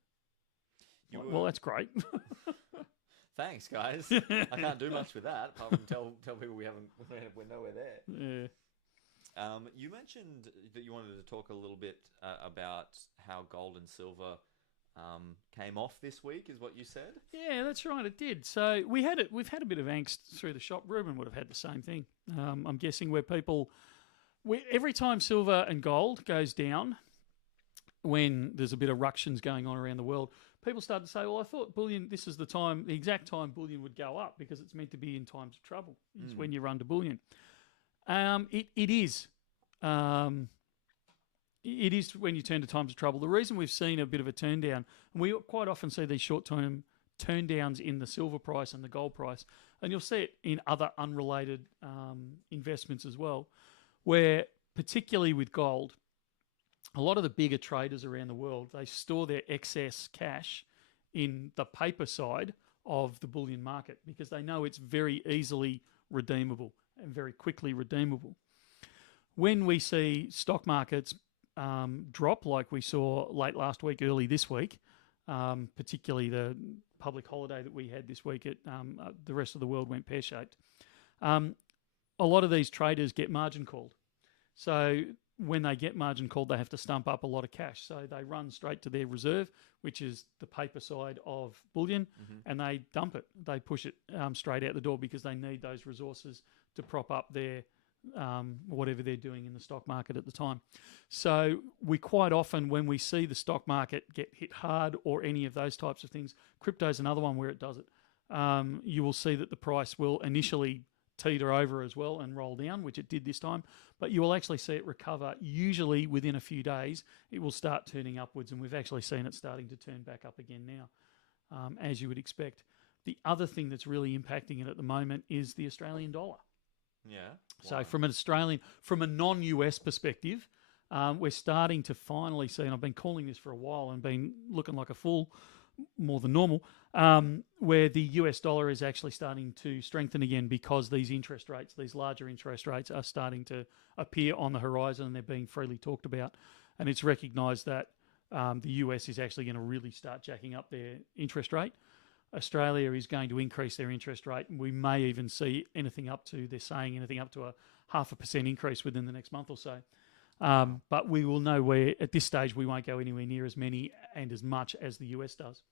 Well, that's great. Thanks, guys. I can't do much with that apart from tell people we're nowhere there. Yeah. You mentioned that you wanted to talk a little bit about how gold and silver came off this week, is what you said? Yeah, that's right. It did. So we've had a bit of angst through the shop. Ruben would have had the same thing. I'm guessing where every time silver and gold goes down, when there's a bit of ructions going on around the world, people start to say, well, I thought bullion, this is the exact time bullion would go up because it's meant to be in times of trouble. It's when you run to bullion. It is. It is when you turn to times of trouble. The reason we've seen a bit of a turn down, and we quite often see these short-term turn downs in the silver price and the gold price, and you'll see it in other unrelated investments as well, where particularly with gold, a lot of the bigger traders around the world, they store their excess cash in the paper side of the bullion market because they know it's very easily redeemable and very quickly redeemable. When we see stock markets drop like we saw late last week, early this week, particularly the public holiday that we had this week, the rest of the world went pear-shaped. A lot of these traders get margin called. So when they get margin called, they have to stump up a lot of cash. So they run straight to their reserve, which is the paper side of bullion, and they dump it. They push it straight out the door because they need those resources to prop up their whatever they're doing in the stock market at the time. So we quite often, when we see the stock market get hit hard or any of those types of things, crypto's another one where it does it. You will see that the price will initially teeter over as well and roll down, which it did this time, but you will actually see it recover. Usually within a few days, it will start turning upwards, and we've actually seen it starting to turn back up again now, as you would expect. The other thing that's really impacting it at the moment is the Australian dollar. Yeah. So from a non-US perspective, we're starting to finally see, and I've been calling this for a while and been looking like a fool more than normal, where the US dollar is actually starting to strengthen again because these interest rates, these larger interest rates, are starting to appear on the horizon and they're being freely talked about. And it's recognised that the US is actually going to really start jacking up their interest rate. Australia is going to increase their interest rate, and we may even see anything up to, they're saying anything up to a 0.5% increase within the next month or so. But we will know where, at this stage, we won't go anywhere near as many and as much as the US does.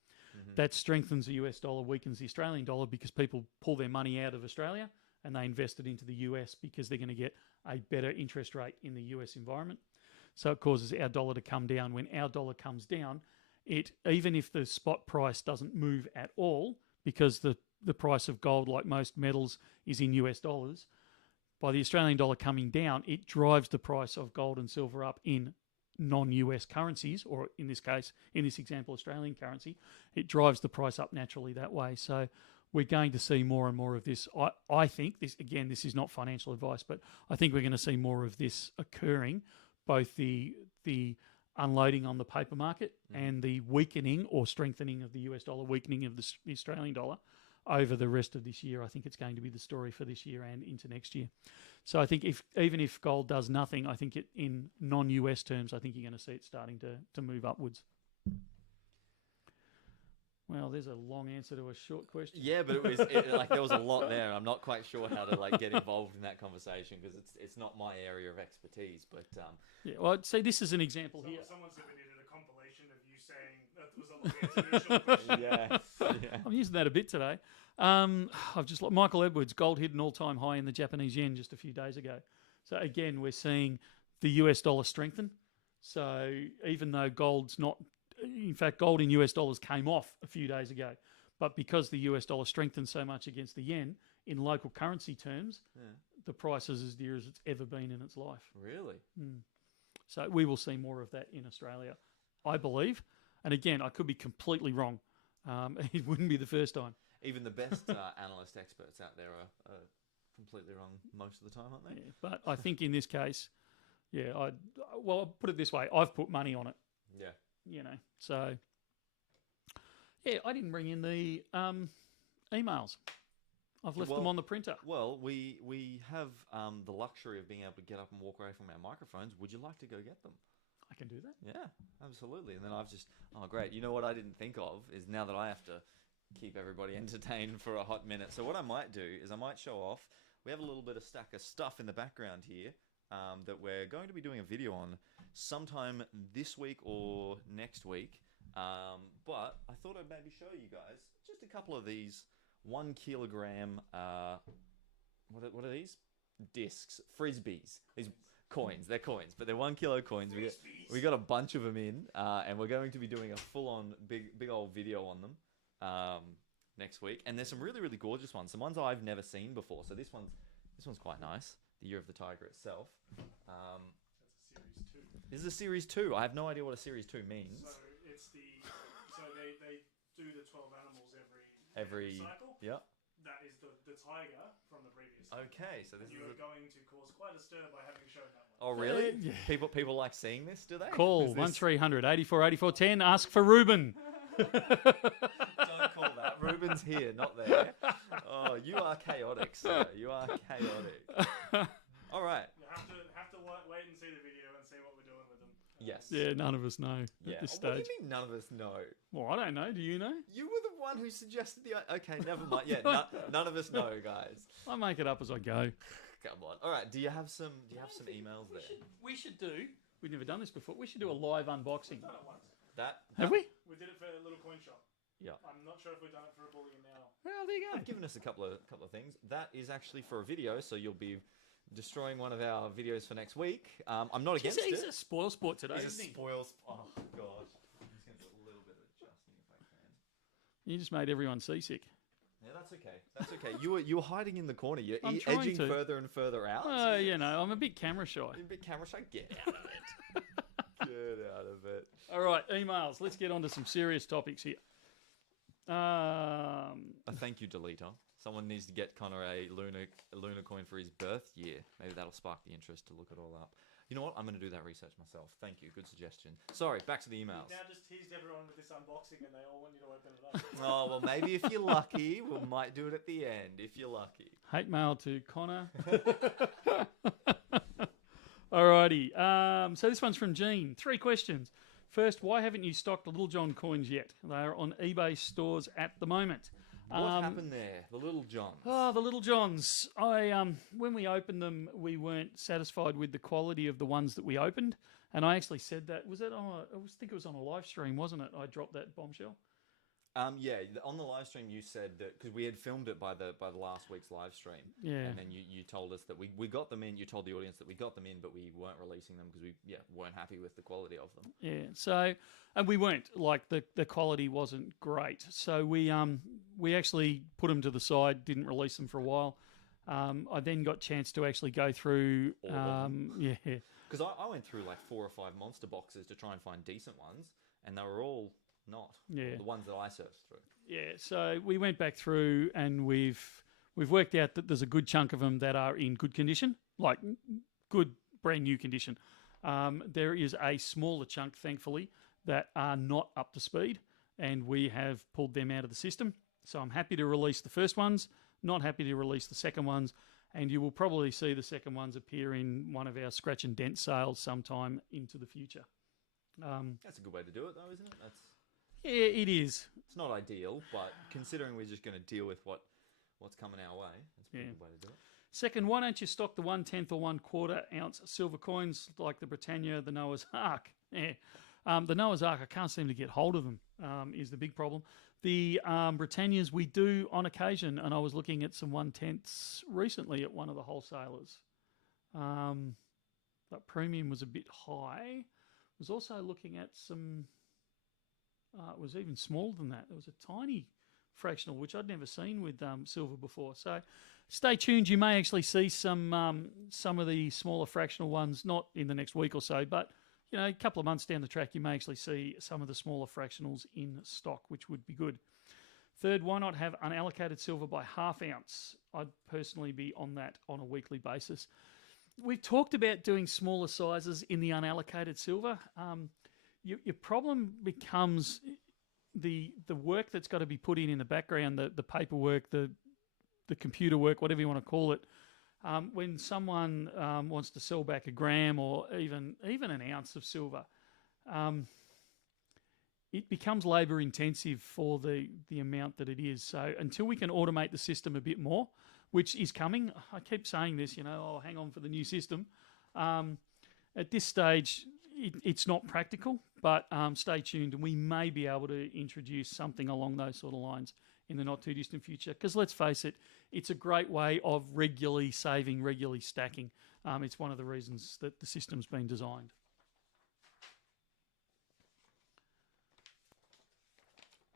That strengthens the US dollar, weakens the Australian dollar because people pull their money out of Australia and they invest it into the US because they're going to get a better interest rate in the US environment. So it causes our dollar to come down. When our dollar comes down, even if the spot price doesn't move at all, because the price of gold, like most metals, is in US dollars, by the Australian dollar coming down, it drives the price of gold and silver up in non-US currencies, or in this case, in this example, Australian currency. It drives the price up naturally that way. So we're going to see more and more of this. I think, this is not financial advice, but I think we're going to see more of this occurring, both the unloading on the paper market and the weakening or strengthening of the US dollar, weakening of the Australian dollar over the rest of this year. I think it's going to be the story for this year and into next year. So I think even if gold does nothing, I think in non-US terms, I think you're going to see it starting to move upwards. Well, there's a long answer to a short question. Yeah, but there was a lot there. I'm not quite sure how to get involved in that conversation because it's not my area of expertise. But yeah, well, I'd say this is an example here. Someone said we needed a compilation of you saying that was a long answer to a short question. yeah. I'm using that a bit today. I've just Michael Edwards, gold hit an all-time high in the Japanese yen just a few days ago. So again, we're seeing the US dollar strengthen. So even though gold's not, in fact, gold in US dollars came off a few days ago, but because the US dollar strengthened so much against the yen, in local currency terms, the price is as dear as it's ever been in its life. Really? So we will see more of that in Australia, I believe. And again, I could be completely wrong. It wouldn't be the first time. Even the best analyst experts out there are completely wrong most of the time, aren't they? Yeah, but I think in this case, I'll put it this way. I've put money on it. Yeah. So yeah, I didn't bring in the emails. I've left them on the printer. Well, we have the luxury of being able to get up and walk away from our microphones. Would you like to go get them? I can do that. Yeah, absolutely. And then great. You know what I didn't think of is now that I have to keep everybody entertained for a hot minute. So what I might do is I might show off. We have a little bit of stack of stuff in the background here that we're going to be doing a video on sometime this week or next week. But I thought I'd maybe show you guys just a couple of these 1 kilogram, what are these? Discs, frisbees. These coins, they're coins, but they're 1 kilo coins. We got a bunch of them in, and we're going to be doing a full-on big old video on them next week. And there's some really, really gorgeous ones. Some ones I've never seen before. So this one's quite nice. The Year of the Tiger itself. This is a series 2. I have no idea what a series 2 means. So it's they do the 12 animals every cycle. Yeah. That is the tiger from the previous one. Okay, so this You is. are going to cause quite a stir by having shown that one. Oh, really? Yeah. People like seeing this, do they? Call Is this- 1300 84 84 10. Ask for Ruben. Don't call that. Ruben's here, not there. Oh, you are chaotic, sir. You are chaotic. All right. You have to wait and see the video and see what we're doing with them. Yes. Yeah, none of us know Yeah. at this What do stage. you mean none of us know? Well, I don't know. Do you know? You were the one who suggested the. Okay, never mind. Yeah, none of us know, guys. I make it up as I go. Come on. All right. Do you have some emails there? We should do. We've never done this before. We should do a live unboxing. We've done it once. Have we? We did it for a little coin shop. Yeah. I'm not sure if we've done it for a Bullion Now. Well, there you go. I've given us a couple of things. That is actually for a video, so you'll be destroying one of our videos for next week. I'm not against He's it. a spoil sport today, He's a isn't he? spoils. Oh god. I'm just gonna do a little bit of adjusting if I can. You just made everyone seasick. Yeah, that's okay. That's okay. You were hiding in the corner. You're I'm trying edging to. further and further out. You know, I'm a bit camera shy. You're a bit camera shy. Get out of it. Get out of it. All right, emails. Let's get on to some serious topics here. A thank you, Deleter. Someone needs to get Connor a lunar coin for his birth year. Maybe that'll spark the interest to look it all up. You know what? I'm going to do that research myself. Thank you. Good suggestion. Sorry, back to the emails. You've now just teased everyone with this unboxing and they all want you to open it up. Oh, well, maybe if you're lucky, we might do it at the end, if you're lucky. Hate mail to Connor. Alrighty. So this one's from Gene. 3 questions. First, why haven't you stocked Little John coins yet? They are on eBay stores at the moment. What happened there? The Little Johns. Oh, the Little Johns. When we opened them, we weren't satisfied with the quality of the ones that we opened, and I actually said that. Was it on? I think it was on a live stream, wasn't it? I dropped that bombshell. Yeah, on the live stream you said that because we had filmed it by the last week's live stream. Yeah. And then you told us that we got them in. You told the audience that we got them in, but we weren't releasing them because we weren't happy with the quality of them. Yeah. So, and we weren't, like the quality wasn't great. So we actually put them to the side, didn't release them for a while. I then got a chance to actually go through. All of them? Yeah. Because I went through like 4 or 5 monster boxes to try and find decent ones, and they were all not. Yeah. The ones that I searched through. Yeah, so we went back through and we've worked out that there's a good chunk of them that are in good condition, like good brand new condition. There is a smaller chunk, thankfully, that are not up to speed, and we have pulled them out of the system. So I'm happy to release the first ones, not happy to release the second ones, and you will probably see the second ones appear in one of our scratch and dent sales sometime into the future. That's a good way to do it, though, isn't it? Yeah, it is. It's not ideal, but considering we're just going to deal with what's coming our way, it's a pretty good way to do it. Second, why don't you stock the 1/10 or 1/4 ounce silver coins like the Britannia, the Noah's Ark? Yeah. The Noah's Ark, I can't seem to get hold of them, is the big problem. The Britannias we do on occasion, and I was looking at some 1/10s recently at one of the wholesalers. But premium was a bit high. Was also looking at some, it was even smaller than that. There was a tiny fractional, which I'd never seen with silver before. So stay tuned. You may actually see some of the smaller fractional ones, not in the next week or so, but a couple of months down the track, you may actually see some of the smaller fractionals in stock, which would be good. Third, why not have unallocated silver by half ounce? I'd personally be on that on a weekly basis. We've talked about doing smaller sizes in the unallocated silver. Your problem becomes the work that's got to be put in the background, the paperwork, the computer work, whatever you want to call it. When someone wants to sell back a gram or even an ounce of silver, it becomes labour intensive for the amount that it is. So until we can automate the system a bit more, which is coming, I keep saying this, hang on for the new system. At this stage, it's not practical, but stay tuned and we may be able to introduce something along those sort of lines in the not too distant future. Because let's face it, it's a great way of regularly saving, regularly stacking. It's one of the reasons that the system's been designed.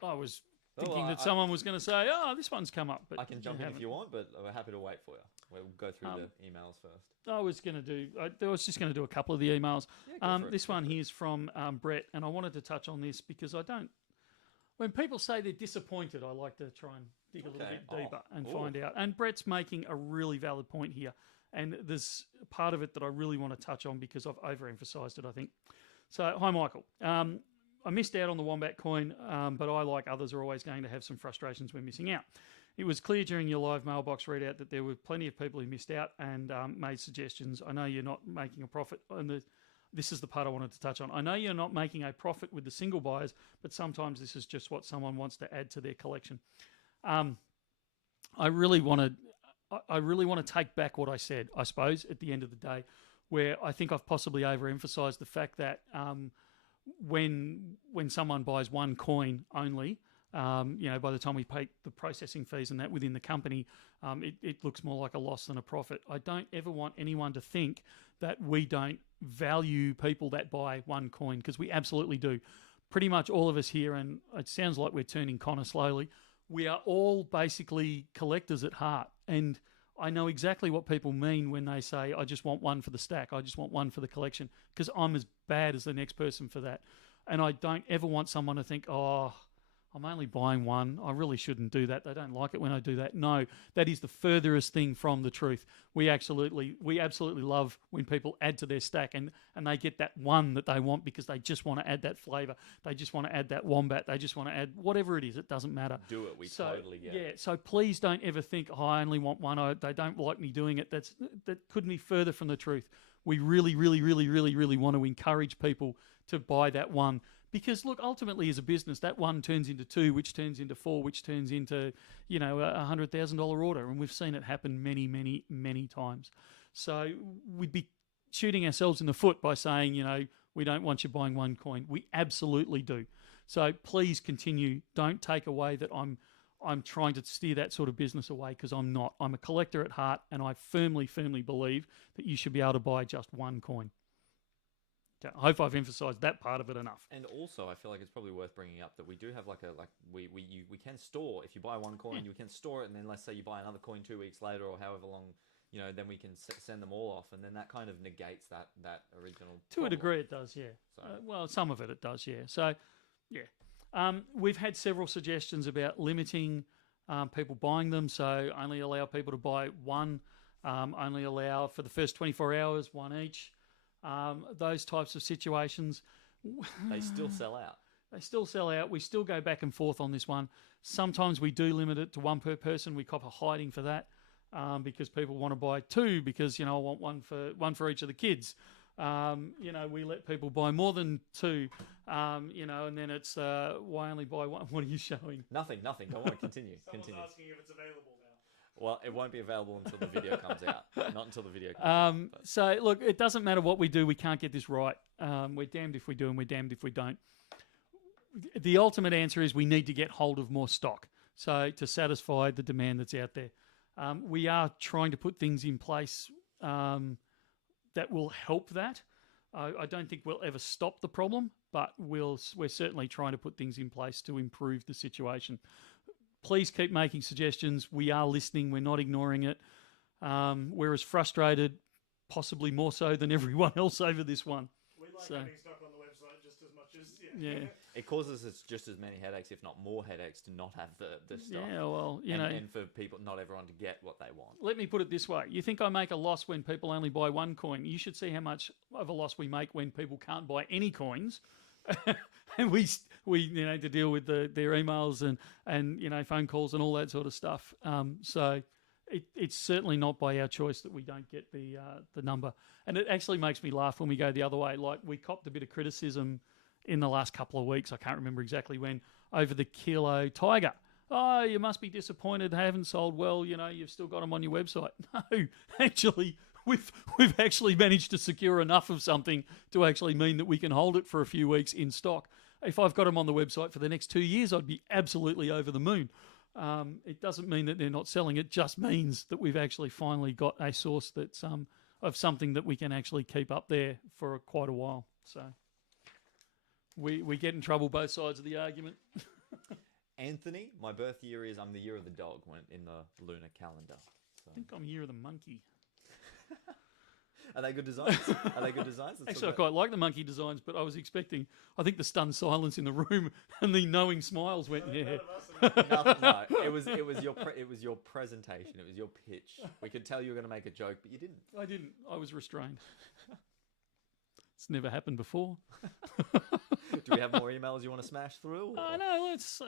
I was thinking that someone was going to say, this one's come up. But I can jump in if you want, but we're happy to wait for you. We'll go through the emails first. I was just going to do a couple of the emails. Yeah, This one here is from Brett, and I wanted to touch on this because we when people say they're disappointed, I like to try and dig a little Okay. bit deeper and Ooh. find out. And Brett's making a really valid point here. And there's part of it that I really want to touch on because I've overemphasized it, I think. So, hi, Michael. I missed out on the Wombat coin, but I, like others, are always going to have some frustrations when missing out. It was clear during your live mailbox readout that there were plenty of people who missed out and made suggestions. I know you're not making a profit on this is the part I wanted to touch on. I know you're not making a profit with the single buyers, but sometimes this is just what someone wants to add to their collection. I really want to take back what I said, I suppose, at the end of the day, where I think I've possibly overemphasized the fact that when someone buys one coin only, by the time we pay the processing fees and that within the company, it looks more like a loss than a profit. I don't ever want anyone to think that we don't value people that buy one coin, because we absolutely do. Pretty much all of us here, and it sounds like we're turning Connor slowly, we are all basically collectors at heart. And I know exactly what people mean when they say, I just want one for the stack, I just want one for the collection, because I'm as bad as the next person for that. And I don't ever want someone to think, oh, I'm only buying one, I really shouldn't do that, they don't like it when I do that. No, that is the furthest thing from the truth. We absolutely love when people add to their stack and they get that one that they want because they just want to add that flavour, they just want to add that wombat, they just want to add whatever it is, it doesn't matter. Do it, we totally get it. Yeah, so please don't ever think, oh, I only want one, they don't like me doing it. That couldn't be further from the truth. We really, really, really, really, really want to encourage people to buy that one. Because, look, ultimately as a business, that one turns into two, which turns into four, which turns into, a $100,000 order. And we've seen it happen many, many, many times. So we'd be shooting ourselves in the foot by saying, we don't want you buying one coin. We absolutely do. So please continue. Don't take away that I'm trying to steer that sort of business away, because I'm not. I'm a collector at heart, and I firmly, firmly believe that you should be able to buy just one coin. I hope I've emphasised that part of it enough. And also, I feel like it's probably worth bringing up that we do have we can store, if you buy one coin, you can store it, and then let's say you buy another coin 2 weeks later or however long, then we can send them all off, and then that kind of negates that original To problem. a degree, it does, yeah. So. Well, some of it does, yeah. So, yeah. We've had several suggestions about limiting people buying them, so only allow people to buy one, only allow for the first 24 hours, one each. Those types of situations. They still sell out. They still sell out. We still go back and forth on this one. Sometimes we do limit it to one per person. We cop a hiding for that because people want to buy two because, I want one for each of the kids. We let people buy more than two, and then it's why only buy one? What are you showing? Nothing. Don't want to continue. Someone's asking if it's available now. Well, it won't be available until the video comes out. Not until the video comes out. But. So, look, it doesn't matter what we do. We can't get this right. We're damned if we do and we're damned if we don't. The ultimate answer is we need to get hold of more stock to satisfy the demand that's out there. We are trying to put things in place that will help that. I don't think we'll ever stop the problem, but we're certainly trying to put things in place to improve the situation. Please keep making suggestions. We are listening. We're not ignoring it. We're as frustrated, possibly more so than everyone else over this one. We like having stock on the website just as much as yeah. It causes us just as many headaches, if not more headaches, to not have the stuff. Yeah, well, and for people, not everyone to get what they want. Let me put it this way. You think I make a loss when people only buy one coin? You should see how much of a loss we make when people can't buy any coins. And we to deal with their emails and phone calls and all that sort of stuff. So it's certainly not by our choice that we don't get the number. And it actually makes me laugh when we go the other way. Like, we copped a bit of criticism in the last couple of weeks, I can't remember exactly when, over the Kilo Tiger. Oh, you must be disappointed they haven't sold well, you've still got them on your website. No, actually, we've actually managed to secure enough of something to actually mean that we can hold it for a few weeks in stock. If I've got them on the website for the next 2 years, I'd be absolutely over the moon. It doesn't mean that they're not selling. It just means that we've actually finally got a source that's of something that we can actually keep up there for quite a while. So we get in trouble both sides of the argument. Anthony, my birth year is I'm the year of the dog in the lunar calendar. So. I think I'm year of the monkey. Are they good designs? Are they good designs? Let's Actually, I talk quite like the monkey designs, but I was expecting, I think the stunned silence in the room and the knowing smiles went, yeah. No, it was your presentation. It was your pitch. We could tell you were going to make a joke, but you didn't. I didn't. I was restrained. It's never happened before. Do we have more emails you want to smash through? No, let's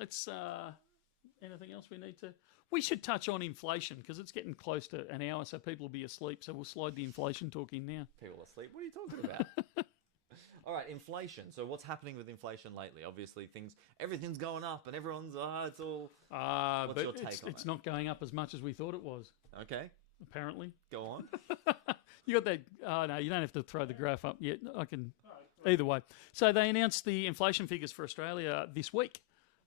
anything else we need to... We should touch on inflation because it's getting close to an hour, so people will be asleep. So we'll slide the inflation talk in now. People asleep? What are you talking about? All right, inflation. So what's happening with inflation lately? Obviously, everything's going up, and everyone's it's all. What's your take on it? It's not going up as much as we thought it was. Okay, Apparently. go on. You got that? Oh no, you don't have to throw the graph up yet. I can. Either way. So they announced the inflation figures for Australia this week.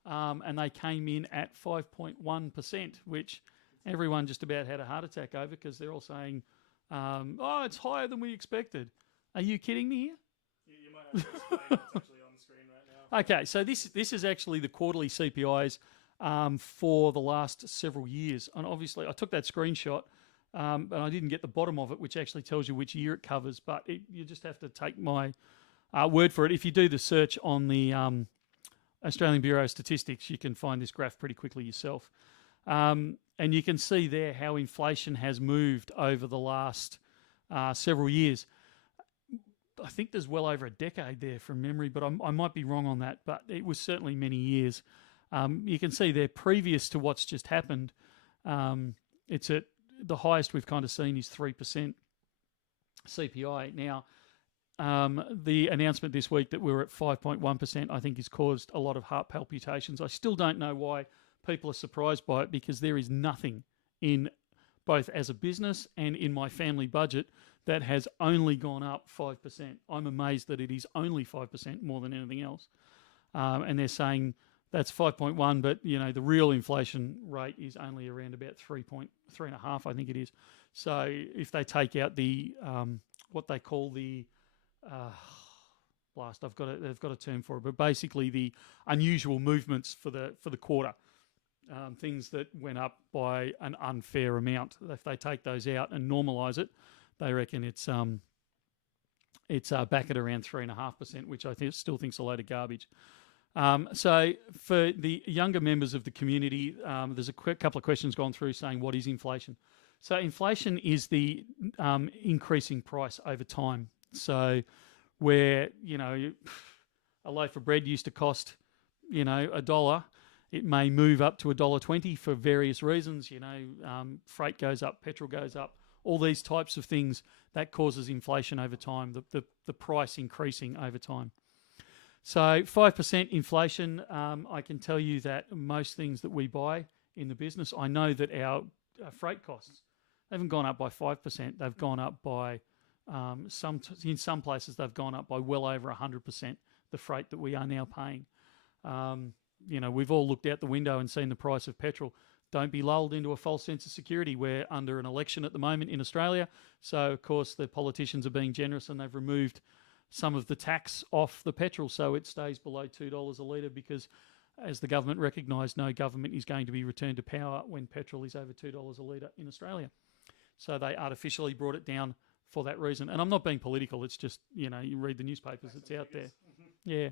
And they came in at 5.1%, which everyone just about had a heart attack over because they're all saying, it's higher than we expected. Are you kidding me here? You might have to explain what's actually on the screen right now. Okay, so this is actually the quarterly CPIs for the last several years. And obviously, I took that screenshot, and I didn't get the bottom of it, which actually tells you which year it covers. But you just have to take my word for it. If you do the search on the Australian Bureau of Statistics, you can find this graph pretty quickly yourself. And you can see there how inflation has moved over the last several years. I think there's well over a decade there from memory, but I might be wrong on that, but it was certainly many years. You can see there, previous to what's just happened, it's at the highest we've kind of seen is 3% CPI. Now, the announcement this week that we're at 5.1%, I think, has caused a lot of heart palpitations. I still don't know why people are surprised by it because there is nothing in both as a business and in my family budget that has only gone up 5%. I'm amazed that it is only 5% more than anything else. And they're saying that's 5.1, but the real inflation rate is only around about 3.5, I think it is. So if they take out the what they call the they've got a term for it, but basically the unusual movements for the quarter, things that went up by an unfair amount. If they take those out and normalise it, they reckon it's back at around 3.5%, which I still think's a load of garbage. So for the younger members of the community, there's a couple of questions gone through saying what is inflation. So inflation is the increasing price over time. So where, a loaf of bread used to cost, $1, it may move up to $1.20 for various reasons. Freight goes up, petrol goes up, all these types of things that causes inflation over time, the price increasing over time. So 5% inflation, I can tell you that most things that we buy in the business, I know that our freight costs haven't gone up by 5%. They've gone up by, in some places, they've gone up by well over 100%, the freight that we are now paying. We've all looked out the window and seen the price of petrol. Don't be lulled into a false sense of security. We're under an election at the moment in Australia. So, of course, the politicians are being generous and they've removed some of the tax off the petrol so it stays below $2 a litre because, as the government recognised, no government is going to be returned to power when petrol is over $2 a litre in Australia. So they artificially brought it down for that reason. And I'm not being political. It's just, you read the newspapers. It's out there. Yeah.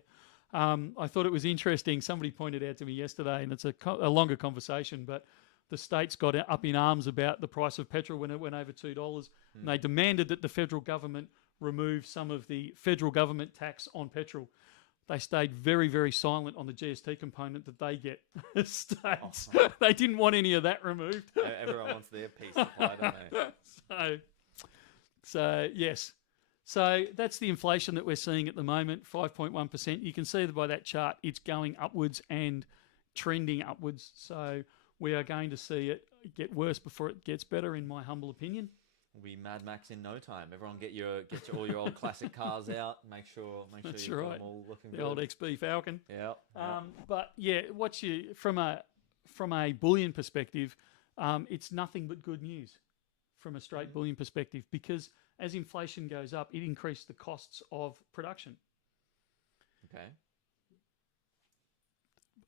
I thought it was interesting. Somebody pointed out to me yesterday, and it's a longer conversation, but the states got up in arms about the price of petrol when it went over $2. And they demanded that the federal government remove some of the federal government tax on petrol. They stayed very, very silent on the GST component that they get. States. They didn't want any of that removed. Everyone wants their piece of pie, don't they? So yes. So that's the inflation that we're seeing at the moment, 5.1%. You can see that by that chart, it's going upwards and trending upwards. So we are going to see it get worse before it gets better, in my humble opinion. We'll be Mad Max in no time. Everyone get all your old classic cars out. Make sure That's you've right. got them all looking The good. old XB Falcon. Yeah. But yeah, from a bullion perspective, it's nothing but good news from a straight bullion perspective, because as inflation goes up, it increases the costs of production. Okay.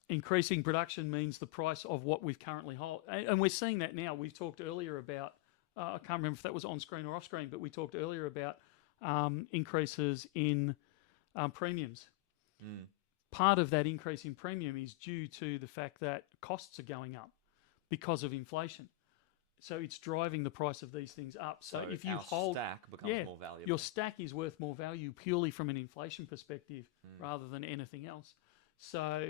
Increasing production means the price of what we've currently hold, and we're seeing that now. We've talked earlier about I can't remember if that was on screen or off screen, but we talked earlier about increases in premiums. Part of that increase in premium is due to the fact that costs are going up because of inflation. So it's driving the price of these things up. So if you hold stack becomes more valuable. your stack is worth more value purely from an inflation perspective rather than anything else. So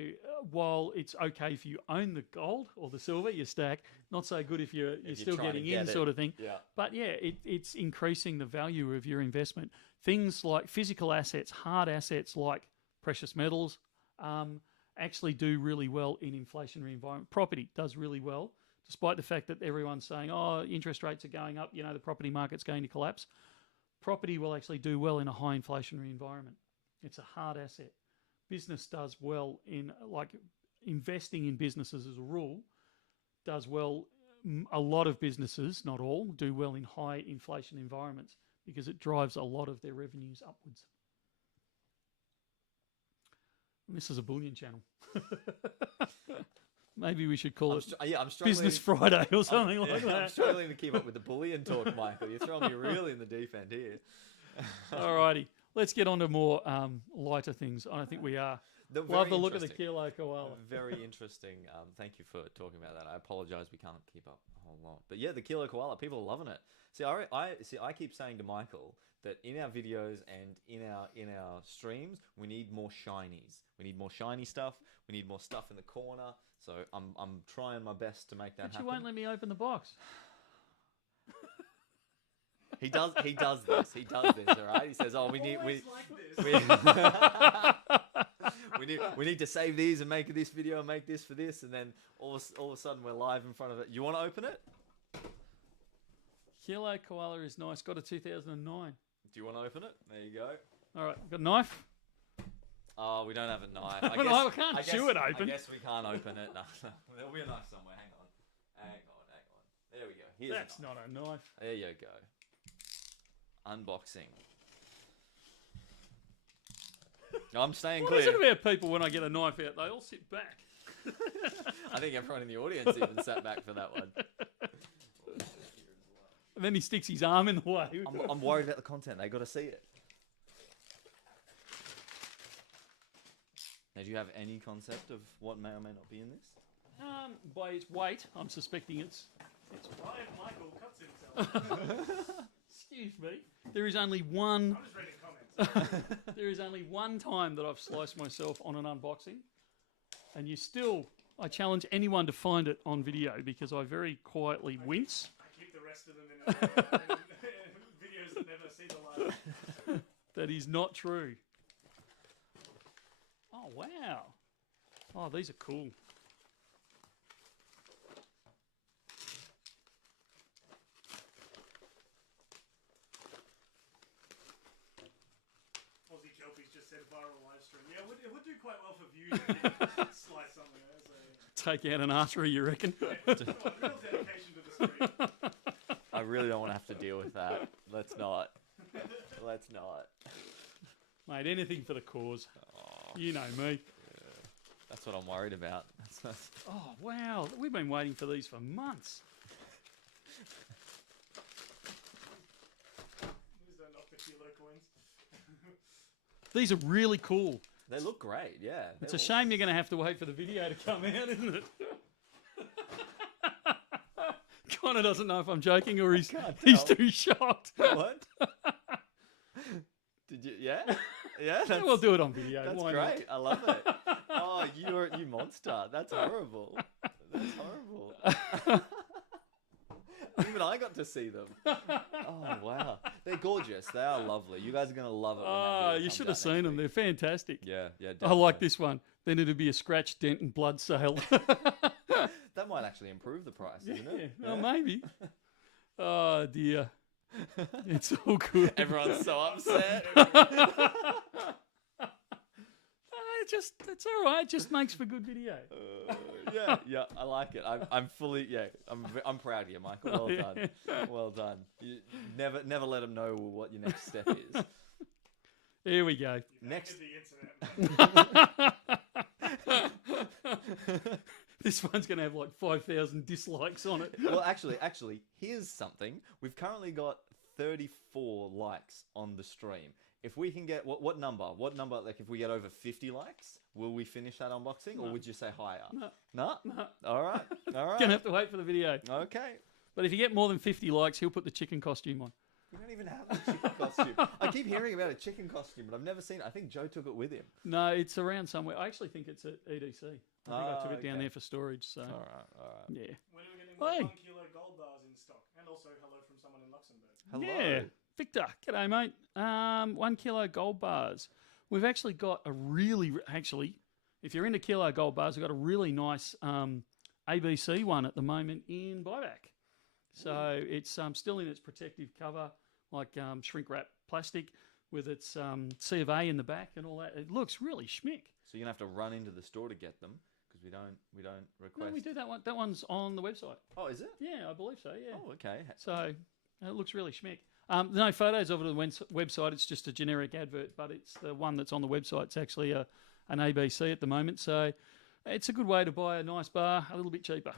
while it's okay if you own the gold or the silver, your stack, not so good if you're still getting in sort of thing. Yeah. But yeah, it's increasing the value of your investment. Things like physical assets, hard assets like precious metals, actually do really well in inflationary environment. Property does really well, despite the fact that everyone's saying, oh, interest rates are going up, the property market's going to collapse. Property will actually do well in a high inflationary environment. It's a hard asset. Business does well in, like, investing in businesses as a rule, does well. A lot of businesses, not all, do well in high inflation environments because it drives a lot of their revenues upwards. This is a bullion channel. Maybe we should call it I'm struggling. Business Friday or something like that. I'm struggling to keep up with the bullion talk, Michael. You're throwing me really in the deep end here. Alrighty, let's get on to more lighter things. I think we are. Love the look of the kilo koala. Very interesting. Thank you for talking about that. I apologise we can't keep up a whole lot. But yeah, the kilo koala, people are loving it. See, I keep saying to Michael that in our videos and in our streams, we need more shinies. We need more shiny stuff. We need more stuff in the corner. So I'm trying my best to make that happen. But you won't let me open the box. He does this. He does this. All right. He says, "Oh, we need we need to save these and make this video and make this for this." And then all of a sudden we're live in front of it. You want to open it? Kilo koala is nice. Got a 2009. Do you want to open it? There you go. All right. Got a knife. Oh, we don't have a knife. I can't chew it open. I guess we can't open it. No. There'll be a knife somewhere. Hang on. There we go. Here's That's not a knife. There you go. Unboxing. I'm staying What clear. is it about people when I get a knife out? They all sit back. I think everyone in the audience even sat back for that one. And then he sticks his arm in the way. I'm worried about the content. They got to see it. Now, do you have any concept of what may or may not be in this? By its weight, I'm suspecting it's Ryan Michael cuts himself. Excuse me. There is only one. I'm just reading comments. There is only one time that I've sliced myself on an unboxing, and I challenge anyone to find it on video because I very quietly wince. I keep the rest of them in videos that never see the light. That is not true. Oh, wow. Oh, these are cool. Aussie Kelpie's just said viral live stream. Yeah, it would do quite well for views if you slice something. Take out an artery, you reckon? Real dedication to the stream. I really don't want to have to deal with that. Let's not. Let's not. Mate, anything for the cause. Oh, You know me. that's what I'm worried about. Oh, wow. We've been waiting for these for months. These are not the kilo coins. These are really cool. They look great, yeah. It's a shame you're going to have to wait for the video to come out, isn't it? Connor doesn't know if I'm joking or he's too shocked. What? Did you? Yeah, yeah. We'll do it on video. That's Why great. not? I love it. Oh, you monster. That's horrible. That's horrible. Even I got to see them. Oh wow, they're gorgeous. They are lovely. You guys are gonna love it. when that Oh, video you comes should out have seen next them. week. They're fantastic. Yeah, yeah. I Definitely. like this one. Then it'd be a scratch, dent, and blood sale. That might actually improve the price, isn't it? Oh, maybe. Oh, dear. It's all good. Everyone's so upset. It's all right. It just makes for good video. Yeah, I like it. I'm fully, I'm proud of you, Michael. Well done, well done. You never let them know what your next step is. Here we go. Next, The internet. This one's going to have like 5,000 dislikes on it. Well, actually, here's something. We've currently got 34 likes on the stream. If we can get what number? Like, if we get over 50 likes, will we finish that unboxing, or would you say higher? No. All right. Gonna have to wait for the video. Okay. But if you get more than 50 likes, he'll put the chicken costume on. We don't even have a chicken costume. I keep hearing about a chicken costume, but I've never seen it. I think Joe took it with him. No, it's around somewhere. I actually think it's at EDC. I think I took it down okay. there for storage. So All right. yeah. When are we getting Hey. 1 kilo gold bars in stock? And also hello from someone in Luxembourg. Hello. Yeah, Victor. G'day, mate. 1 kilo gold bars. We've actually got a if you're into kilo gold bars, we've got a really nice ABC one at the moment in buyback. So it's still in its protective cover, like shrink wrap plastic, with its C of A in the back and all that. It looks really schmick. So you're gonna have to run into the store to get them because we don't request. No, we do that one. That one's on the website. Oh, is it? Yeah, I believe so. Yeah. Oh, okay. So it looks really schmick. No photos of it on the website. It's just a generic advert, but it's the one that's on the website. It's actually an ABC at the moment. So it's a good way to buy a nice bar a little bit cheaper.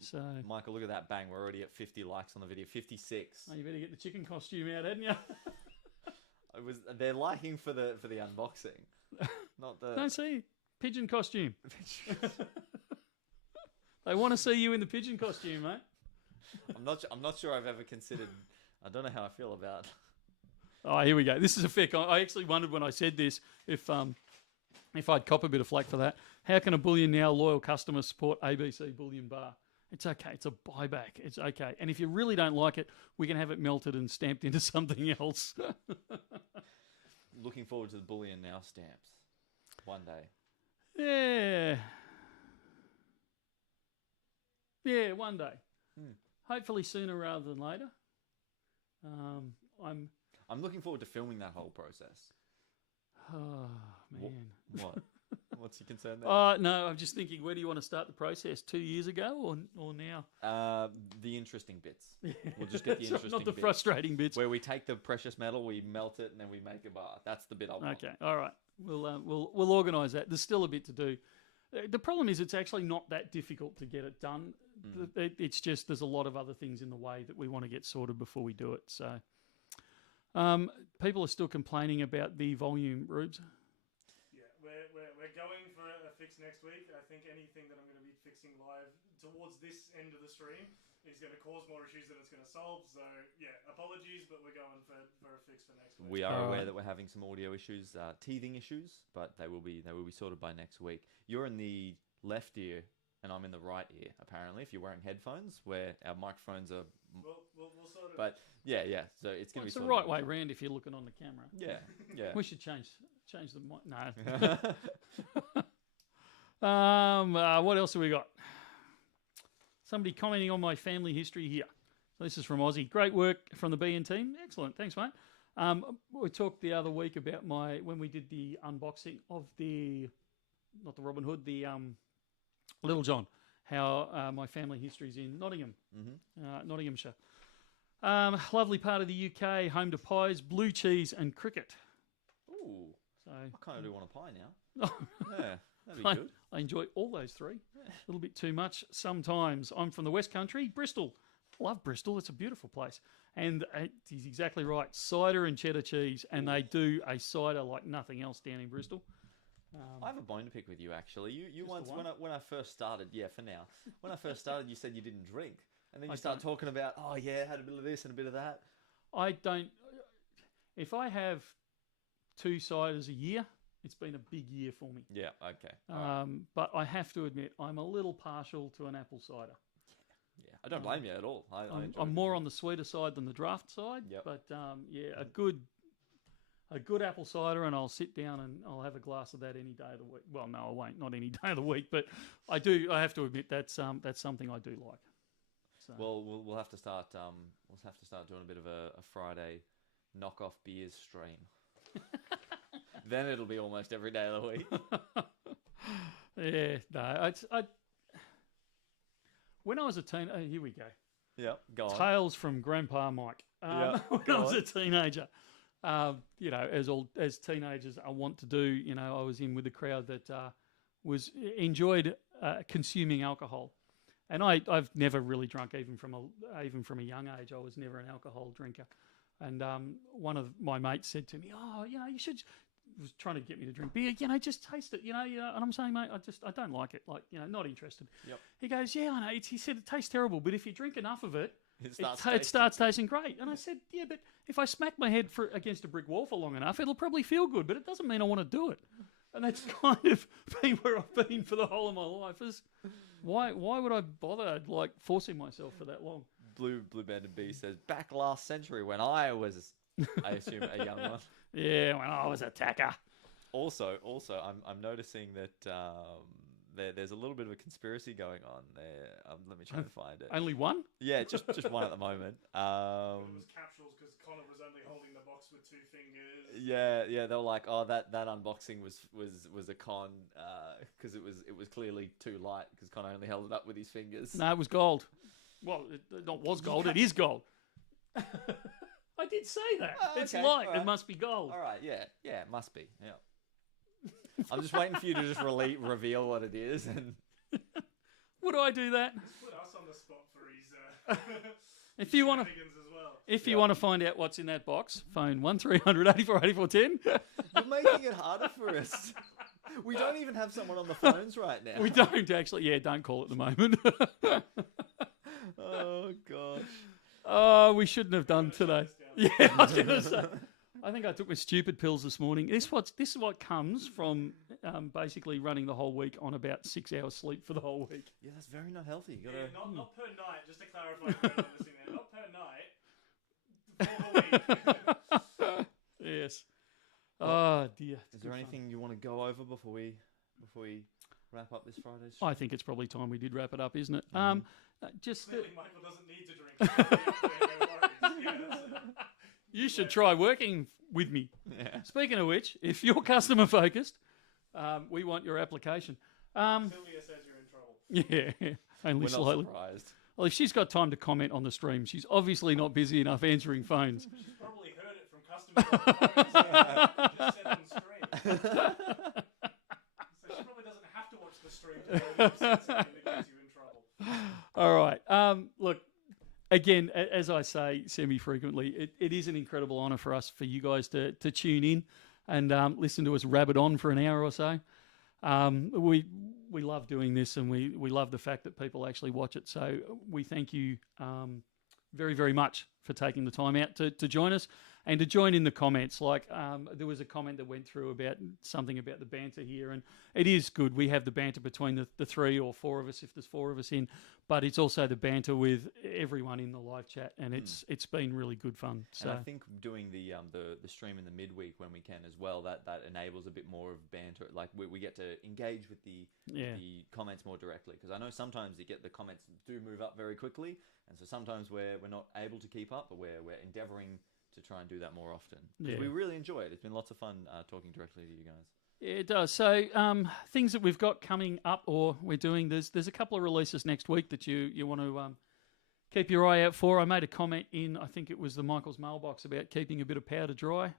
So Michael, look at that bang. We're already at 50 likes on the video. 56. oh, you better get the chicken costume out, hadn't you? They're liking for the unboxing, not the. Don't see pigeon costume. They want to see you in the pigeon costume, mate. I'm not sure I've ever considered. I don't know how I feel about. Oh, here we go. This is a fair. I actually wondered when I said this if I'd cop a bit of flack for that. How can a Bullion Now loyal customer support ABC Bullion Bar? It's okay. It's a buyback. It's okay. And if you really don't like it, we can have it melted and stamped into something else. Looking forward to the Bullion Now stamps one day. Yeah. Yeah, one day. Hopefully sooner rather than later. I'm looking forward to filming that whole process. Oh, man. What? What's your concern there? No, I'm just thinking, where do you want to start the process? 2 years ago or now? The interesting bits. We'll just get the interesting Not the bits. frustrating bits. Where we take the precious metal, we melt it, and then we make a bar. That's the bit I want. Okay, all right. We'll organise that. There's still a bit to do. The problem is it's actually not that difficult to get it done. It's just there's a lot of other things in the way that we want to get sorted before we do it. So people are still complaining about the volume, Rubes. Yeah, we're going for a fix next week. I think anything that I'm going to be fixing live towards this end of the stream is going to cause more issues than it's going to solve. So yeah, apologies, but we're going for a fix for next week. We are aware that we're having some audio issues, teething issues, but they will be sorted by next week. You're in the left ear, and I'm in the right ear. Apparently, if you're wearing headphones, where our microphones are. We'll sort it. But yeah. So it's going to be. It's the sorted right out. way round if you're looking on the camera. Yeah. We should change the mic. No. What else have we got? Somebody commenting on my family history here. So this is from Aussie. Great work from the BN team. Excellent. Thanks, mate. We talked the other week about when we did the unboxing of not the Robin Hood, the Little John, how my family history is in Nottingham, Nottinghamshire. Lovely part of the UK, home to pies, blue cheese and cricket. Ooh. So I kind of do want a pie now. Yeah. That'd be good. I enjoy all those three. A little bit too much sometimes. I'm from the West Country, Bristol. Love Bristol. It's a beautiful place. And he's exactly right. Cider and cheddar cheese. And they do a cider like nothing else down in Bristol. I have a bone to pick with you, actually. You once, the one? when I first started, for now, when I first started, you said you didn't drink. And then you start talking about, oh, yeah, had a bit of this and a bit of that. I don't. If I have 2 ciders a year, it's been a big year for me. Yeah, okay. But I have to admit, I'm a little partial to an apple cider. Yeah, I don't blame you at all. I'm more on the sweeter side than the draft side. Yep. But a good apple cider, and I'll sit down and I'll have a glass of that any day of the week. Well, no, I won't. Not any day of the week, but I do. I have to admit that's something I do like. So. Well, we'll have to start. We'll have to start doing a bit of a Friday knockoff beers stream. Then it'll be almost every day of the week. Yeah, no. When I was a teen, here we go. Yeah, go on. Tales from Grandpa Mike. When I was a teenager, as teenagers I want to do. I was in with the crowd that enjoyed consuming alcohol. And I've never really drunk even from a young age. I was never an alcohol drinker. And one of my mates said to me, "Oh, you should." Was trying to get me to drink beer. Just taste it. And I'm saying, mate, I don't like it. Like, not interested. Yep. He goes, "Yeah, I know." He said it tastes terrible, but if you drink enough of it, it starts tasting great. And I said, "Yeah, but if I smack my head against a brick wall for long enough, it'll probably feel good, but it doesn't mean I want to do it." And that's kind of been where I've been for the whole of my life. Is why would I bother like forcing myself for that long? Blue Banded B says, back last century when I was, I assume, a young one. Yeah, when I was a tacker. Also, I'm noticing that there's a little bit of a conspiracy going on there. Let me try and find it. Only one? Yeah, just one at the moment. It was capsules because Connor was only holding the box with 2 fingers. Yeah, they were like, oh, that unboxing was a con because it was clearly too light because Connor only held it up with his fingers. No, it was gold. Well, it not was gold. It is gold. I did say that. It's okay, light. right. It must be gold. All right, yeah, it must be. Yeah. I'm just waiting for you to just reveal what it is. And Would I do that? Just put us on the spot for his If you want to, shenanigans as well. if you want to find out what's in that box, phone 1300 84 84 10. you're making it harder for us. We don't even have someone on the phones right now. We don't actually. Yeah, don't call at the moment. Oh gosh. Oh, we shouldn't have done today. Yeah, I was going to say. I think I took my stupid pills this morning. This is what comes from basically running the whole week on about 6 hours sleep for the whole week. Yeah, that's very not healthy. You gotta. Yeah, not per night, just to clarify for anyone listening there. Not per night. For the week. Yes. Oh dear. Is there anything you want to go over before we wrap up this Friday's show? I think it's probably time we did wrap it up, isn't it? Just Clearly, Michael doesn't need to drink. No worries. you should try working with me. Yeah. Speaking of which, if you're customer focused, we want your application. Sylvia says you're in trouble. Yeah, only We're not slightly. surprised. Well, if she's got time to comment on the stream, she's obviously not busy enough answering phones. She's probably heard it from customers. Just said on stream. So she probably doesn't have to watch the stream to know what you've said something that gets you in trouble. All right. Look, again, as I say semi-frequently, it is an incredible honour for us, for you guys to tune in and listen to us rabbit on for an hour or so. We love doing this, and we love the fact that people actually watch it. So we thank you very, very much for taking the time out to join us and to join in the comments. Like there was a comment that went through about something about the banter here, and it is good. We have the banter between the 3 or 4 of us, if there's 4 of us in, but it's also the banter with everyone in the live chat, and it's been really good fun. So And I think doing the stream in the midweek when we can as well, that enables a bit more of banter. Like we get to engage with the comments more directly, because I know sometimes the comments do move up very quickly, and so sometimes we're not able to keep up, but we're endeavouring to try and do that more often. Because we really enjoy it. It's been lots of fun talking directly to you guys. Yeah, it does. So things that we've got coming up or we're doing, there's a couple of releases next week that you want to keep your eye out for. I made a comment in, I think it was the Michael's mailbox, about keeping a bit of powder dry,